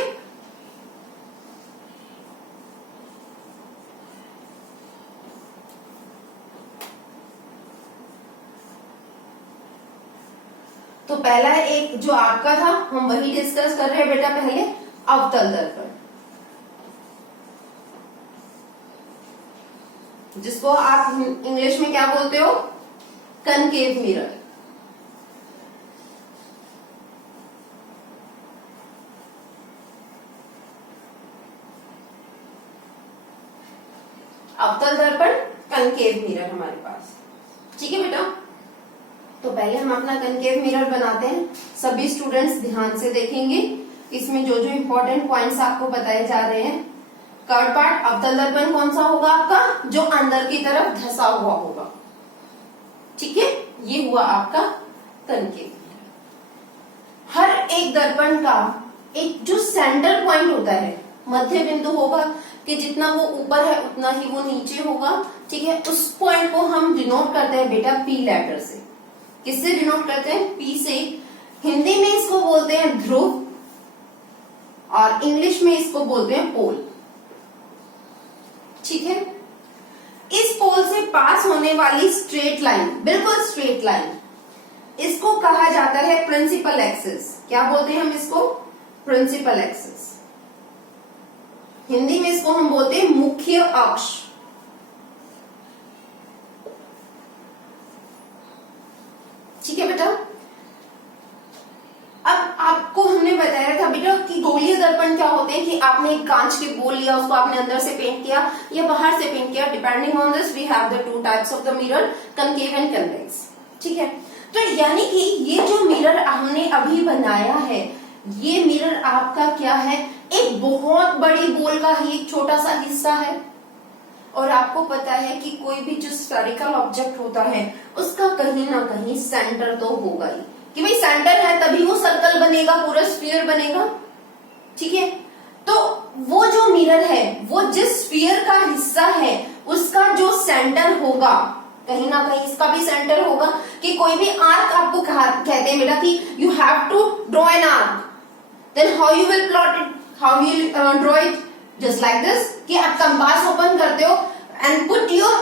तो पहला एक जो आपका था हम वही डिस्कस कर रहे हैं बेटा। पहले अवतल दर्पण, जिसको आप इंग्लिश में क्या बोलते हो? Concave mirror. अवतल दर्पण, कनकेव मिरर हमारे पास। ठीक है बेटा, तो पहले हम अपना कनकेव मिरर बनाते हैं। सभी स्टूडेंट्स ध्यान से देखेंगे, इसमें जो जो इंपॉर्टेंट पॉइंट्स आपको बताए जा रहे हैं। कर्ड पार्ट, अवतल दर्पण कौन सा होगा आपका? जो अंदर की तरफ धंसा हुआ होगा। ठीक है, ये हुआ आपका कनकेव मिरर। हर एक दर्पण का एक जो सेंटर पॉइंट होता है, मध्य बिंदु होगा कि जितना वो ऊपर है उतना ही वो नीचे होगा। ठीक है, उस पॉइंट को हम डिनोट करते हैं बेटा पी लेटर से। किससे डिनोट करते हैं? पी से। हिंदी में इसको बोलते हैं ध्रुव और इंग्लिश में इसको बोलते हैं पोल। ठीक है, इस पोल से पास होने वाली स्ट्रेट लाइन, बिल्कुल स्ट्रेट लाइन, इसको कहा जाता है प्रिंसिपल एक्सिस। क्या बोलते हैं हम इसको? Principal axis. हिंदी में इसको हम बोलते हैं मुख्य अक्ष। ठीक है बेटा, अब आपको हमने बताया था बेटा कि गोलीय दर्पण क्या होते हैं, कि आपने एक कांच के बोल लिया, उसको आपने अंदर से पेंट किया या बाहर से पेंट किया। Depending on this we have the 2 types of the mirror, concave and convex. ठीक है, तो यानी कि ये जो मिरर हमने अभी बनाया है, ये मिरर आपका क्या है? एक बहुत बड़ी बोल का ही एक छोटा सा हिस्सा है। और आपको पता है कि कोई भी जो स्फेरिकल ऑब्जेक्ट होता है उसका कहीं ना कहीं सेंटर तो होगा ही, कि भाई सेंटर है तभी वो सर्कल बनेगा, पूरा स्फीयर बनेगा। ठीक है, तो वो जो मिरर है वो जिस स्फीयर का हिस्सा है उसका जो सेंटर होगा, कहीं ना कहीं इसका भी सेंटर होगा। कि कोई भी आर्क आपको कहते हैं बेटा कि you have to draw an arc, then how you will plot it, how you draw it? Just like this, कि आप कंपास ओपन करते हो and put your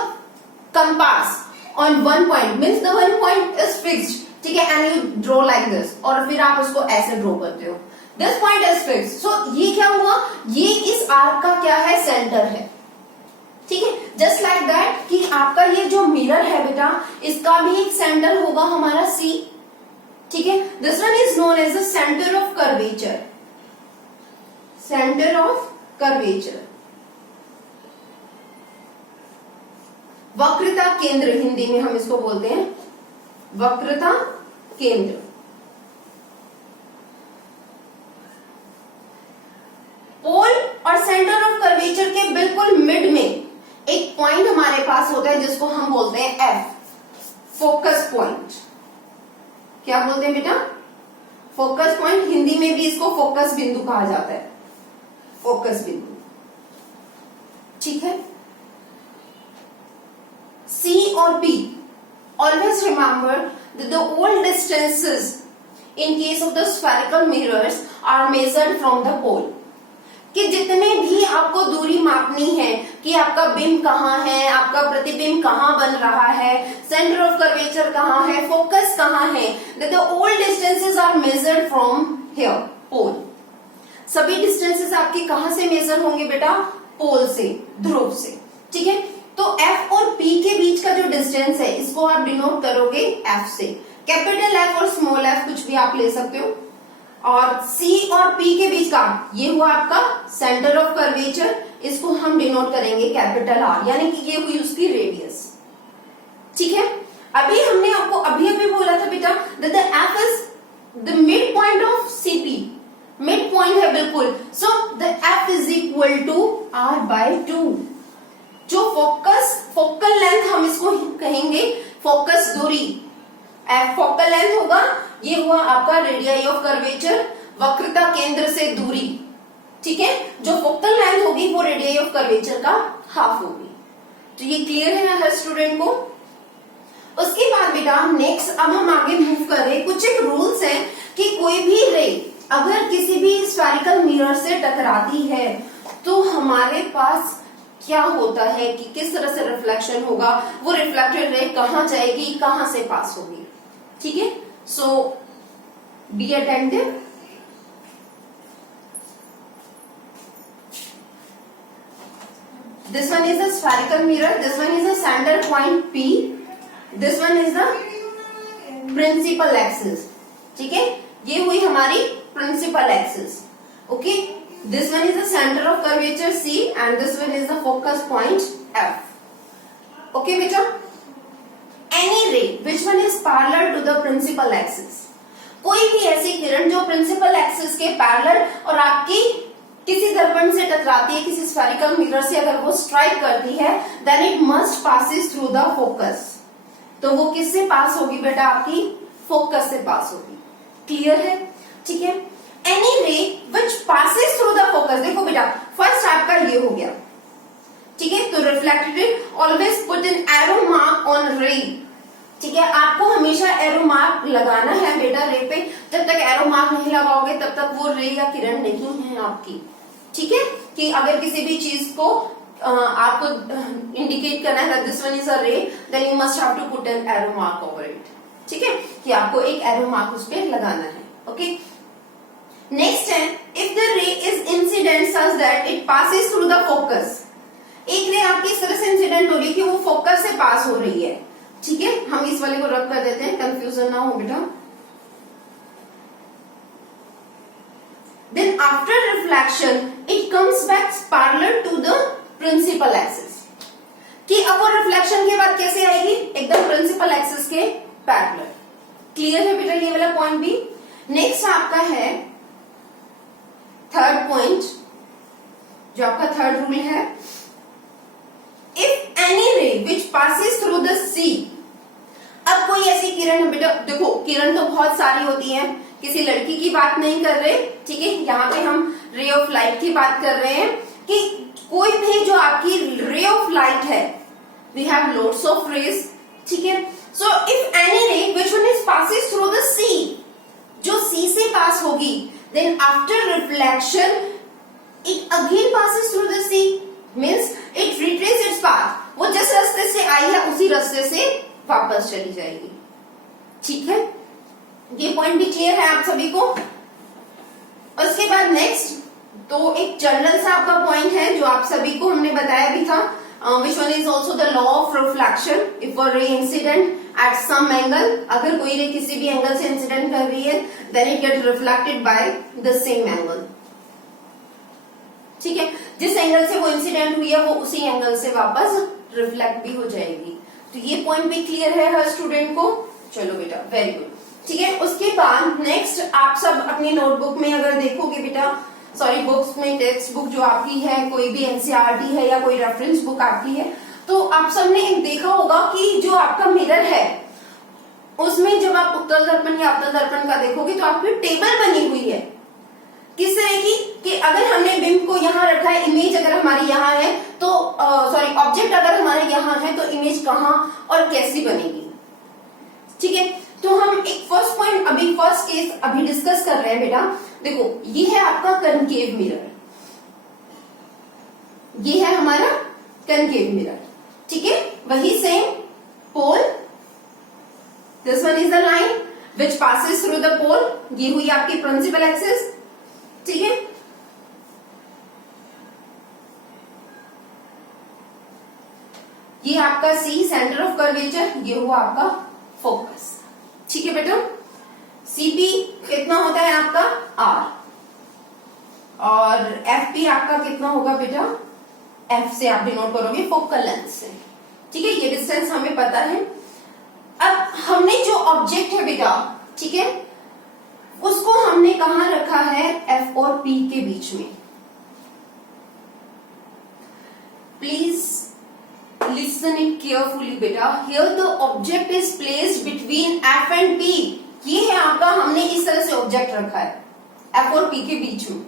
compass on one point, means the one point is fixed. ठीक है, and you draw like this, और फिर आप उसको ऐसे ड्रॉ करते हो, this point is fixed. So ये क्या हुआ? ये इस आर्क का क्या है? सेंटर है। ठीक है, जस्ट लाइक दैट कि आपका ये जो मिरर है बेटा, इसका भी एक सेंटर होगा हमारा सी। ठीक है, this one is known as the centre of curvature, centre of curvature, वक्रता केंद्र हिंदी में हम इसको बोलते हैं, वक्रता केंद्र। पोल और सेंटर ऑफ कर्वेचर के बिल्कुल मिड में एक पॉइंट हमारे पास होता है जिसको हम बोलते हैं एफ, फोकस पॉइंट। क्या बोलते हैं बेटा? Focus point. हिंदी में भी इसको फोकस बिंदु कहा जाता है, फोकस बिंदु। ठीक है, सी और P, always remember that the all distances in case of the spherical mirrors are measured from the pole. कि जितने भी आपको दूरी मापनी है कि आपका बिंब कहाँ है, आपका प्रतिबिंब कहाँ बन रहा है, सेंटर ऑफ कर्वेचर कहाँ है, फोकस कहाँ है, that the all distances are measured from here, pole. सभी डिस्टेंसेस आपके कहाँ से मेजर होंगे बेटा? पोल से, ध्रुव से. ठीक है, तो F और P के बीच का जो डिस्टेंस है इसको आप डिनोट करोगे F से. कैपिटल F और स्मॉल f कुछ भी आप ले सकते हो. और C और P के बीच का ये हुआ आपका सेंटर ऑफ कर्वेचर, इसको हम डिनोट करेंगे कैपिटल R, यानी कि ये हुई उसकी रेडियस. ठीक है, अभी हमने आपको अभी अभी बोला था बेटा that the F is the mid point of CP. Mid point है बिल्कुल. So the F is equal to R by 2. जो फोकल लेंथ हम इसको कहेंगे फोकस दूरी. F फोकल लेंथ होगा, ये हुआ आपका रेडियाई ऑफ कर्वेचर, वक्रता केंद्र से दूरी. ठीक है, जो फोकल लेंथ होगी वो रेडियाई ऑफ कर्वेचर का हाफ होगी. तो ये क्लियर है ना हर स्टूडेंट को? उसके बाद बेटा नेक्स्ट अब हम आगे मूव कर रहे. कुछ एक रूल्स है कि कोई भी रे अगर किसी भी स्फेरिकल मिरर से टकराती है तो हमारे पास क्या होता है कि किस तरह से रिफ्लेक्शन होगा, वो रिफ्लेक्टेड रे कहां जाएगी, कहां से पास होगी. ठीक है, so be attentive. This one is a spherical mirror, this one is a center point P, this one is the principal axis. ठीक है, ये हुई हमारी principal axis. Okay, this one is the center of curvature C and this one is the focus point F. Okay बेटा, any ray which one is parallel to the principal axis. कोई भी ऐसी किरण जो principal axis के parallel और आपकी किसी दर्पण से टकराती है, किसी spherical mirror से अगर वो strike करती है, then it must passes through the focus. तो वो किससे पास होगी बेटा? आपकी फोकस से पास होगी. क्लियर है? ठीक है, any ray which passes through the focus. देखो बेटा फर्स्ट आपका ये हो गया. ठीक है, तो reflected always put an arrow mark on रे. ठीक है, आपको हमेशा एरो मार्क लगाना है बेटा रे पे. जब तक एरो मार्क नहीं लगाओगे तब तक वो रे या किरण नहीं है आपकी. ठीक है, कि अगर किसी भी चीज को आपको इंडिकेट करना है this one is a ray, then you must have to put an arrow mark over it. ठीक है, कि आपको एक एरो मार्क उस पर लगाना है. ओके, नेक्स्ट है इफ द रे is incident such that it passes through the focus. एक रे आपकी इस तरह से इंसिडेंट हो रही है कि वो फोकस से पास हो रही है. ठीक है, हम इस वाले को रब कर देते हैं, कंफ्यूजन ना हो बेटा. Then after reflection it comes back parallel to the principal axis. कि अब वो रिफ्लेक्शन के बाद कैसे आएगी? एकदम प्रिंसिपल एक्सिस के पैरेलल. क्लियर है बेटा ये वाला पॉइंट भी? नेक्स्ट आपका है थर्ड पॉइंट, जो आपका थर्ड रूल है. If any ray which passes through the C. अब कोई ऐसी किरण है बेटा, देखो किरण तो बहुत सारी होती है, किसी लड़की की बात नहीं कर रहे. ठीक है, यहाँ पे हम रे ऑफ लाइट की बात कर रहे हैं कि कोई भी जो आपकी रे ऑफ लाइट है, we have loads of rays. ठीक है, so if any ray which one is passes through the C, जो सी से पास होगी, then after reflection it again passes through the C, means it retrace its path. वो जिस रास्ते से आई है उसी रास्ते से वापस चली जाएगी. ठीक है, ये पॉइंट भी क्लियर है आप सभी को? उसके बाद नेक्स्ट तो एक जनरल सा आपका पॉइंट है जो आप सभी को हमने बताया भी था, which one is also the law of reflection. If a ray incident at some angle, अगर कोई रे किसी भी एंगल से इंसिडेंट कर रही है, then it gets reflected by the same angle. ठीक है, जिस एंगल से वो इंसिडेंट हुई है वो उसी एंगल से वापस रिफ्लेक्ट भी हो जाएगी. तो ये पॉइंट भी क्लियर है हर स्टूडेंट को? चलो बेटा, वेरी गुड. ठीक है, उसके बाद नेक्स्ट आप सब अपनी नोटबुक में अगर देखोगे बेटा, सॉरी बुक्स में, टेक्स्ट बुक जो आपकी है, कोई भी एनसीईआरटी है या कोई रेफरेंस बुक आपकी है, तो आप सबने एक देखा होगा कि जो आपका मिरर है उसमें जब आप उत्तल दर्पण या अवतल दर्पण का देखोगे तो आपकी टेबल बनी हुई है. किस तरह की? कि अगर हमने बिंब को यहाँ रखा है, इमेज अगर हमारी यहाँ है तो सॉरी ऑब्जेक्ट अगर हमारे यहाँ है तो इमेज कहाँ और कैसी बनेगी. ठीक है, तो हम एक फर्स्ट पॉइंट अभी फर्स्ट केस अभी डिस्कस कर रहे हैं बेटा। देखो ये है आपका कनकेव मिरर, ये है हमारा कनकेव मिरर, ठीक है। वही same pole, this one is the line which passes through the pole, ये हुई आपकी प्रिंसिपल एक्सिस, ठीक है। ये आपका सी सेंटर ऑफ कर्वेचर, ये हुआ आपका फोकस, ठीक है बेटा। सीपी कितना होता है आपका आर, और एफ पी आपका कितना होगा बेटा, एफ से आप डिनोट करोगे फोकल लेंथ से, ठीक है। ये डिस्टेंस हमें पता है। अब हमने जो ऑब्जेक्ट है बेटा, ठीक है, उसको हमने कहां रखा है, एफ और पी के बीच में। प्लीज लिसन इट केयरफुली बेटा। Here the object is placed between F and P. ये है आपका, हमने इस तरह से ऑब्जेक्ट रखा है एफ और पी के बीच में,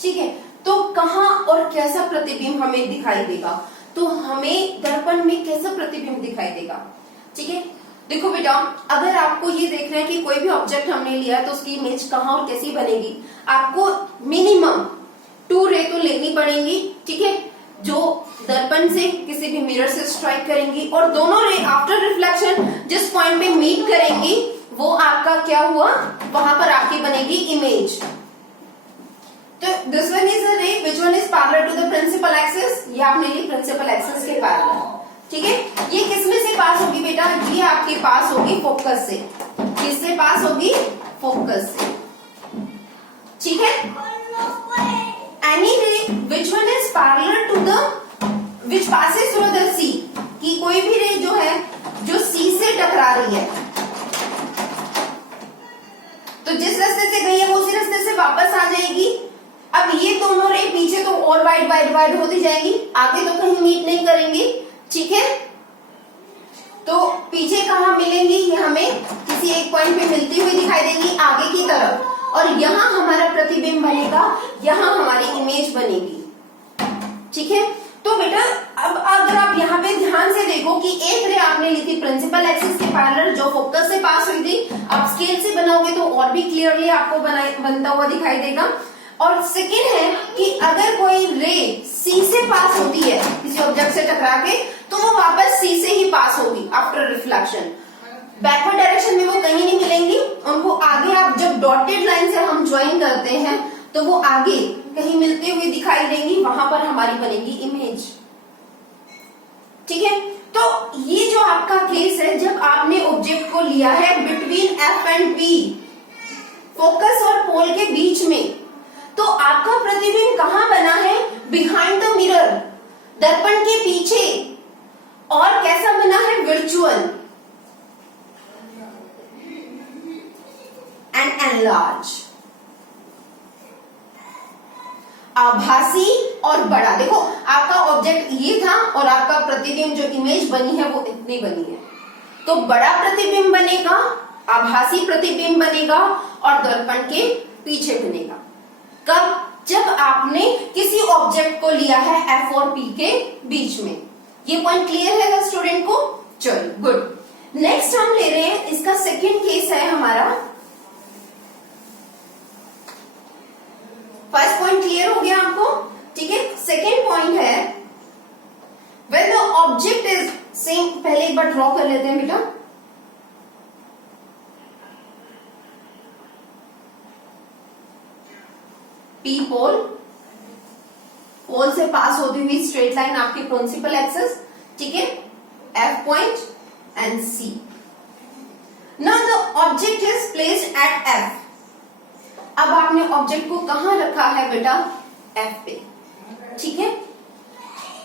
ठीक है। तो कहां और कैसा प्रतिबिंब हमें दिखाई देगा, तो हमें दर्पण में कैसा प्रतिबिंब दिखाई देगा, ठीक है। देखो बेटा, अगर आपको ये देखना है कि कोई भी ऑब्जेक्ट हमने लिया है तो उसकी इमेज कहां और कैसी बनेगी, आपको मिनिमम 2 रे तो लेनी पड़ेगी, ठीक है, जो दर्पण से किसी भी मिरर से स्ट्राइक करेंगी, और दोनों रे आफ्टर रिफ्लेक्शन जिस पॉइंट पे मीट करेंगी वो आपका क्या हुआ, वहां पर आपकी बनेगी इमेज। तो this one is a ray which one is parallel to the principal axis, ये आपने ली प्रिंसिपल एक्सिस के पैरेलल, ठीक है। ये किसमें से पास होगी बेटा, ये आपके पास होगी फोकस से, किससे पास होगी, फोकस से, ठीक है। Any ray which one is parallel to the which passes through the C, कि कोई भी रे जो है जो सी से टकरा रही है, तो जिस रास्ते से गई है वो उसी रास्ते से वापस आ जाएगी। अब ये दोनों रे पीछे तो और वाइड वाइड वाइड होती जाएगी, आगे तो कहीं मीट नहीं करेंगी, ठीक है। तो पीछे कहां मिलेंगी, ये हमें किसी एक पॉइंट पे मिलती हुई दिखाई देगी आगे की तरफ, और यहां हमारा प्रतिबिंब बनेगा, यहां हमारी इमेज बनेगी, ठीक है। तो बेटा अब अगर आप यहाँ पे ध्यान से देखो कि एक रे आपने ली थी प्रिंसिपल एक्सिस के पैरेलल जो फोकस से पास हुई थी, आप स्केल से बनाओगे तो और भी क्लियरली आपको बनता हुआ दिखाई देगा। और सेकेंड है कि अगर कोई रे सी से पास होती है किसी ऑब्जेक्ट से टकरा के, तो वो वापस सी से ही पास होगी आफ्टर रिफ्लेक्शन, बैकवर्ड डायरेक्शन में वो कहीं नहीं मिलेंगी, उनको आगे आप जब डॉटेड लाइन से हम ज्वाइन करते हैं तो वो आगे कहीं मिलते हुए दिखाई देंगी, वहां पर हमारी बनेगी इमेज, ठीक है। तो ये जो आपका केस है, जब आपने ऑब्जेक्ट को लिया है between F and P, focus और पोल के बीच में, तो आपका प्रतिबिंब कहां बना है, बिहाइंड द मिरर, दर्पण के पीछे, और कैसा बना है, वर्चुअल एंड एनलार्ज, आभासी और बड़ा। देखो आपका ऑब्जेक्ट ये था और आपका प्रतिबिंब जो इमेज बनी है वो इतनी बनी है, तो बड़ा प्रतिबिंब बनेगा, आभासी प्रतिबिंब बनेगा और दर्पण के पीछे बनेगा। कब, जब आपने किसी ऑब्जेक्ट को लिया है एफ और पी के बीच में। ये पॉइंट क्लियर है स्टूडेंट को, चलो गुड। नेक्स्ट हम ले रहे हैं, इसका सेकेंड केस है हमारा, फर्स्ट पॉइंट क्लियर हो गया आपको, ठीक है। सेकेंड पॉइंट है when the object is same, पहले एक बार ड्रॉ कर लेते हैं बेटा। पी पोल, पोल से पास होती हुई स्ट्रेट लाइन आपकी प्रिंसिपल एक्सिस, ठीक है, F point and C. Now the object is placed at F. अब आपने ऑब्जेक्ट को कहां रखा है बेटा, एफ पे, ठीक है।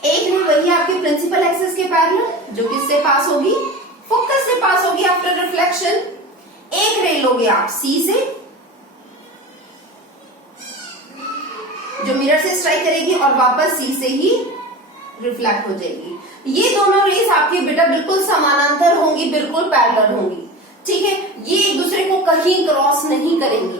एक रे वही आपके प्रिंसिपल एक्सिस के पैरेलल, जो किससे पास होगी, फोकस से पास होगी आफ्टर रिफ्लेक्शन। एक रे लोगे आप सी से, जो मिरर से स्ट्राइक करेगी और वापस सी से ही रिफ्लेक्ट हो जाएगी। ये दोनों रेस आपकी बेटा बिल्कुल समानांतर होंगी, बिल्कुल पैरेलल होंगी, ठीक है। ये एक दूसरे को कहीं क्रॉस नहीं करेंगी।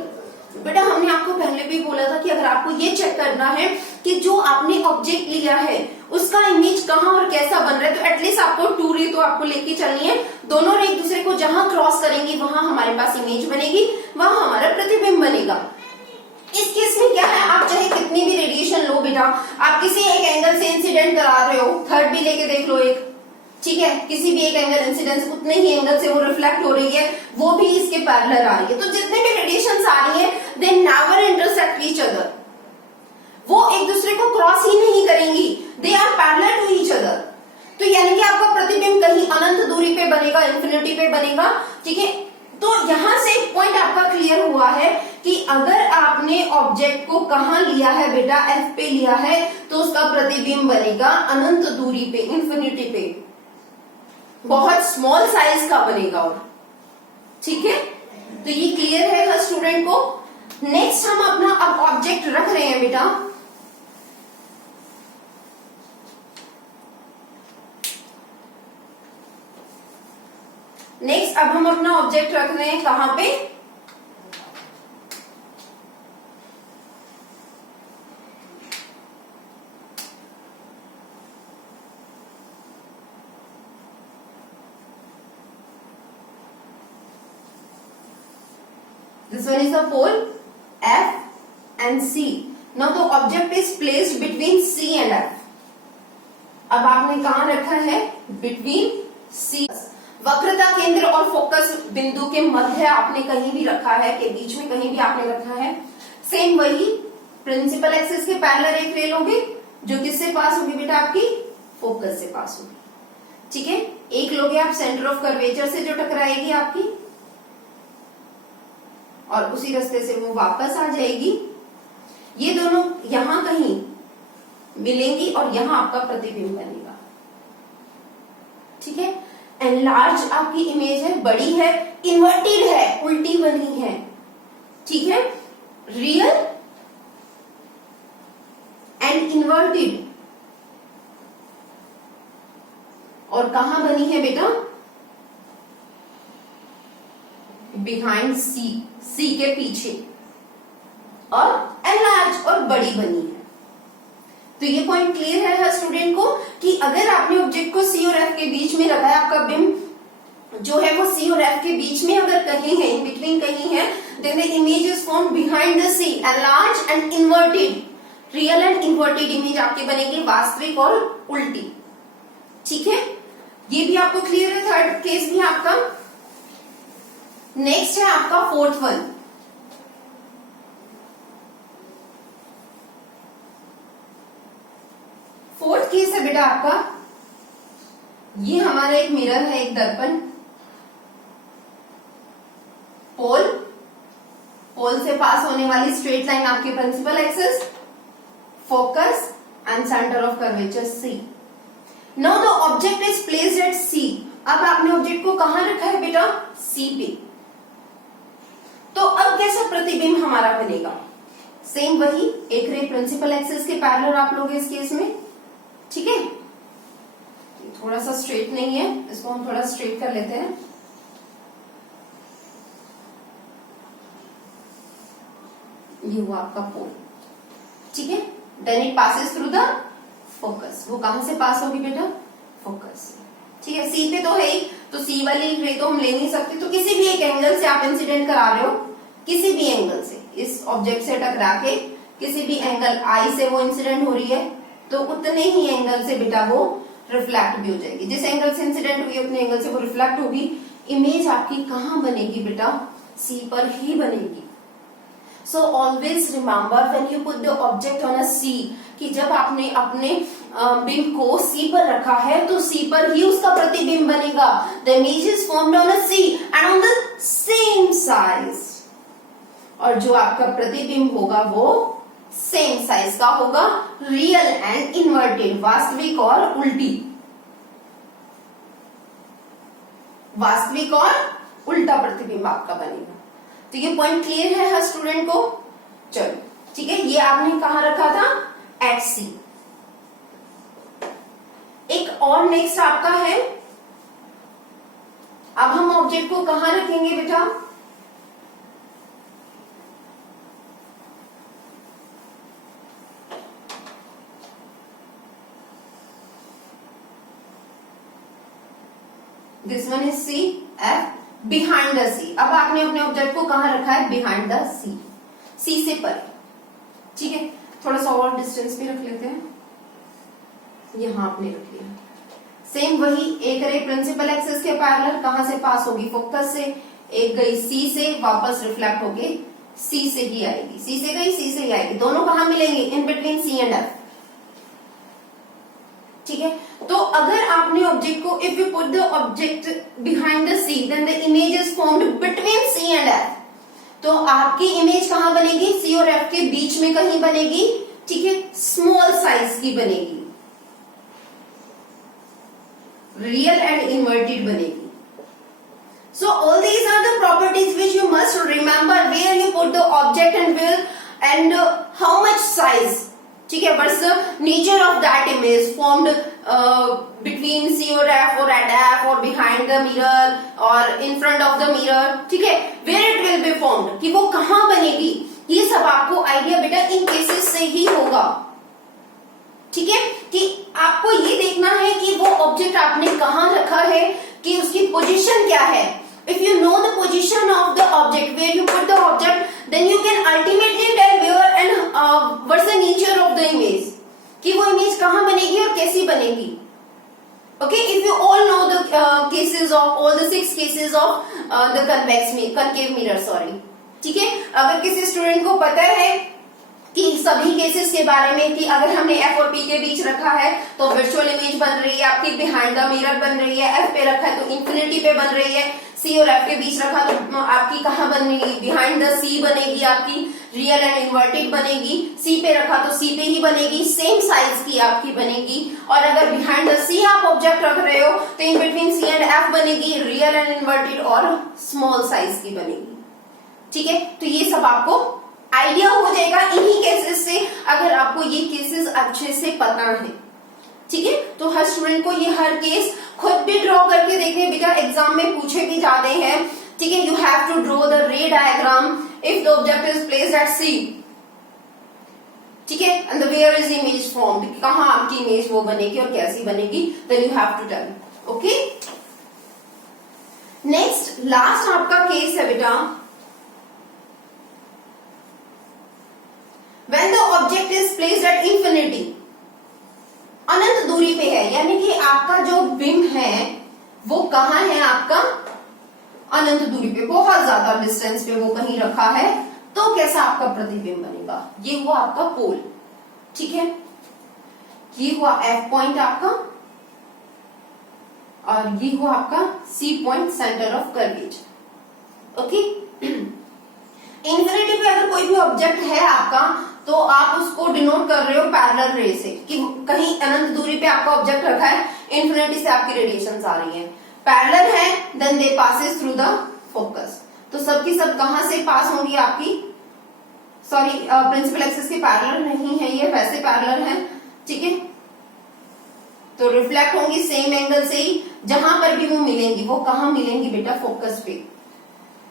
बेटा हमने आपको पहले भी बोला था कि अगर आपको ये चेक करना है कि जो आपने ऑब्जेक्ट लिया है उसका इमेज कहां और कैसा बन रहा है, तो एटलीस्ट आपको 2 रे तो आपको लेके चलनी है, दोनों एक दूसरे को जहां क्रॉस करेंगे वहां हमारे पास इमेज बनेगी, वहां हमारा प्रतिबिंब बनेगा। इस केस में क्या है, आप चाहे कितनी भी रेडिएशन लो बेटा, आप किसी एक एंगल से इंसिडेंट करा रहे हो, थर्ड भी लेके देख लो एक, ठीक है, किसी भी एक एंगल इंसिडेंस उतने ही एंगल से वो रिफ्लेक्ट हो रही है, वो भी इसके पैरेलल आ रही है। तो जितने भी रेडिएशन आ रही है they never intersect each other, वो एक दूसरे को क्रॉस ही नहीं करेंगी, they are parallel to each other. तो यानी कि आपका प्रतिबिंब कहीं अनंत दूरी पे बनेगा, इंफिनिटी पे बनेगा, ठीक है। तो यहां से एक पॉइंट आपका क्लियर हुआ है कि अगर आपने ऑब्जेक्ट को कहां लिया है बेटा, एफ पे लिया है, तो उसका प्रतिबिंब बनेगा अनंत दूरी पे, इंफिनिटी पे, बहुत स्मॉल साइज का बनेगा, और ठीक है। तो ये क्लियर है हर स्टूडेंट को। नेक्स्ट हम अपना अब ऑब्जेक्ट रख रहे हैं बेटा, नेक्स्ट अब हम अपना ऑब्जेक्ट रख रहे हैं कहां पे, this one is the pole F and C. Now the object is placed between C and F. अब आपने कहां रखा है, between C, वक्रता केंद्र और फोकस बिंदु के मध्य आपने कहीं भी रखा है, के बीच में कहीं भी आपने रखा है। सेम वही प्रिंसिपल एक्सिस के पैरेलल एक रे लोगे जो किससे पास होगी बेटा, आपकी फोकस से पास होगी, ठीक है। एक लोगे आप सेंटर ऑफ कर्वेचर से जो टकराएगी आपकी, और उसी रास्ते से वो वापस आ जाएगी। ये दोनों यहां कहीं मिलेंगी और यहां आपका प्रतिबिंब बनेगा, ठीक है। एनलार्ज आपकी इमेज है, बड़ी है, इन्वर्टेड है, उल्टी बनी है, ठीक है। रियल एंड इन्वर्टेड, और कहां बनी है बेटा, बिहाइंड सी, सी के पीछे, और एनलार्ज और बड़ी बनी है। तो ये पॉइंट क्लियर है हर स्टूडेंट को कि अगर आपने ऑब्जेक्ट को सी और एफ के बीच में रखा है, आपका बिंब जो है वो सी और एफ के बीच में अगर कहीं है, इन बिटवीन कहीं है, then the image is form behind the C, enlarge and inverted, real and inverted image आपके बनेगी, वास्तविक और उल्टी, ठीक है। ये भी आपको क्लियर है, थर्ड केस भी आपका। नेक्स्ट है आपका फोर्थ वन, फोर्थ केस है बेटा आपका, ये हमारा एक मिरर है, एक दर्पण, पोल, पोल से पास होने वाली स्ट्रेट लाइन आपकी principal axis, focus and centre of curvature C. Now the object is placed at C. अब आपने ऑब्जेक्ट को कहां रखा है बेटा, सी पे। तो अब कैसा प्रतिबिंब हमारा बनेगा, सेम वही, एक रे प्रिंसिपल एक्सिस के पैरेलल आप लोग इस केस में, ठीक है। थोड़ा सा स्ट्रेट नहीं है, इसको हम थोड़ा स्ट्रेट कर लेते हैं। ये हुआ आपका पोल, ठीक है। Then it passes through the focus, वो कहां से पास होगी बेटा, फोकस, ठीक है। सी पे तो है ही, तो सी वाली रे तो हम ले नहीं सकते, तो किसी भी एक एंगल से आप इंसिडेंट करा रहे हो, किसी भी एंगल से इस ऑब्जेक्ट से टकरा के, किसी भी एंगल आई से वो इंसिडेंट हो रही है, तो उतने ही एंगल से बेटा वो रिफ्लेक्ट भी हो जाएगी, जिस एंगल से इंसिडेंट हुई उतने एंगल से वो रिफ्लेक्ट होगी। इमेज आपकी कहां बनेगी बेटा, सी पर ही बनेगी। So always remember when you put the object on a C, कि जब आपने अपने बिंब को सी पर रखा है तो सी पर ही उसका प्रतिबिंब बनेगा। The image is formed on a C and on the same size, और जो आपका प्रतिबिंब होगा वो सेम साइज का होगा, रियल एंड इन्वर्टेड, वास्तविक और उल्टी, वास्तविक और उल्टा प्रतिबिंब आपका बनेगा। तो ये पॉइंट क्लियर है हर स्टूडेंट को, चलो ठीक है। ये आपने कहां रखा था, एट सी। एक और नेक्स्ट आपका है, अब हम ऑब्जेक्ट को कहां रखेंगे बेटा, this one is C, F behind the C. अब आपने अपने ऑब्जेक्ट को कहाँ रखा है? बिहाइंड द सी, सी से परे, ठीक है। थोड़ा सा और डिस्टेंस भी रख लेते हैं, यहां आपने रख लिया। सेम वही एक रे प्रिंसिपल एक्सिस के पैरेलल कहां से पास होगी? फोकस से। एक गई सी से, वापस रिफ्लेक्ट होके सी से ही आएगी, सी से गई सी से ही आएगी, दोनों कहां मिलेंगे? In between C and F, ठीक है। तो अगर आपने ऑब्जेक्ट को, if you put the object behind the C then the image is formed between C and F, तो आपकी इमेज कहां बनेगी? सी और एफ के बीच में कहीं बनेगी, ठीक है, स्मॉल साइज की बनेगी, रियल एंड इन्वर्टेड बनेगी। So all these are the properties which you must remember, where you put the object and where and how much size, ठीक है। What's the nature of that image formed between C or F or at F or behind the mirror or in front of the mirror, ठीक है। Where it will be formed, कि वो कहाँ बनेगी, ये सब आपको आइडिया बेटा इन केसेस से ही होगा, ठीक है। कि आपको ये देखना है कि वो ऑब्जेक्ट आपने कहाँ रखा है, कि उसकी पोजीशन क्या है। If you know the position of the object, where you put the object, then you can ultimately tell where and what's the nature of the image, कि वो इमेज कहाँ बनेगी और कैसी बनेगी। Okay, if you all know the cases of all the 6 cases of the concave mirror, sorry, ठीक है। अगर किसी स्टूडेंट को पता है कि सभी केसेस के बारे में, कि अगर हमने एफ और पी के बीच रखा है तो वर्चुअल इमेज बन रही है आपकी बिहाइंड द मिरर बन रही है, एफ पे रखा है तो इंफिनिटी पे बन रही है, सी और एफ के बीच रखा तो आपकी कहाँ बनेगी? बिहाइंड द सी बनेगी, आपकी रियल एंड इन्वर्टेड बनेगी, सी पे रखा तो सी पे ही बनेगी, सेम साइज की आपकी बनेगी। और अगर बिहाइंड द सी आप ऑब्जेक्ट रख रहे हो तो in between C and F बनेगी, रियल एंड इन्वर्टेड और स्मॉल साइज की बनेगी, ठीक है। तो ये सब आपको आइडिया हो जाएगा इन्हीं केसेस से, अगर आपको ये केसेस अच्छे से पता है, ठीक है। तो हर स्टूडेंट को ये हर केस खुद भी ड्रॉ करके देखने, बेटा एग्जाम में पूछे भी जाते हैं, ठीक है। You have to draw the ray diagram if the object is placed at C, ठीक है, and where is image formed, कहां आपकी इमेज वो बनेगी और कैसी बनेगी, then you have to tell, okay. Next last आपका केस है बेटा, when the object is placed at infinity, अनंत दूरी पे है, यानी कि आपका जो बिंब है वो कहाँ है? आपका अनंत दूरी पे, बहुत ज्यादा डिस्टेंस पे वो कहीं रखा है, तो कैसा आपका प्रतिबिंब बनेगा? ये हुआ आपका पोल, ठीक है। ये हुआ एफ पॉइंट आपका, और ये हुआ आपका C point, centre of curvature, okay. Infinity पे अगर कोई भी ऑब्जेक्ट है आपका तो आप उसको डिनोट कर रहे हो पैरेलल रे से, कि कहीं अनंत दूरी पे आपका ऑब्जेक्ट रखा है, इन्फिनिटी से आपकी रेडिएशंस आ रही हैं, पैरेलल है, then they passes through the focus, तो सबकी सब कहां से पास होंगी? आपकी सॉरी प्रिंसिपल एक्सिस के पैरेलल नहीं है ये, वैसे पैरेलल है, ठीक है। तो रिफ्लेक्ट होंगी सेम एंगल से ही, जहां पर भी वो मिलेंगी वो कहां मिलेंगी बेटा? फोकस पे,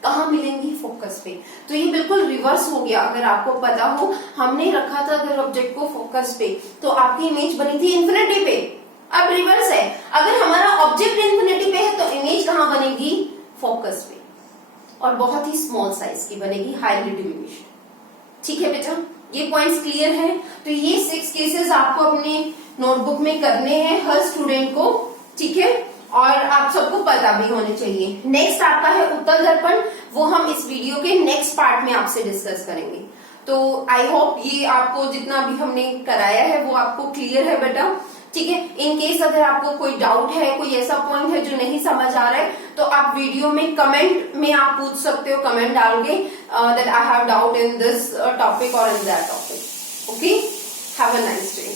कहां मिलेंगी? फोकस पे। तो ये बिल्कुल रिवर्स हो गया, अगर आपको पता हो, हमने रखा था अगर ऑब्जेक्ट को फोकस पे तो आपकी इमेज बनी थी इन्फिनिटी पे, अब रिवर्स है, अगर हमारा ऑब्जेक्ट इन्फिनिटी पे है तो इमेज कहां बनेगी? फोकस पे, और बहुत ही स्मॉल साइज की बनेगी, हाईली डिमिनिश्ड, ठीक है बेटा। ये पॉइंट्स क्लियर है? तो ये 6 केसेस आपको अपने नोटबुक में करने हैं हर स्टूडेंट को, ठीक है, और आप सबको पता भी होने चाहिए। नेक्स्ट आपका है उत्तल दर्पण, वो हम इस वीडियो के नेक्स्ट पार्ट में आपसे डिस्कस करेंगे। तो आई होप ये आपको जितना भी हमने कराया है वो आपको क्लियर है बेटा, ठीक है। इन केस अगर आपको कोई डाउट है, कोई ऐसा पॉइंट है जो नहीं समझ आ रहा है, तो आप वीडियो में कमेंट में आप पूछ सकते हो, कमेंट डाल के that I have doubt in this topic और in that topic, okay. Have a nice day.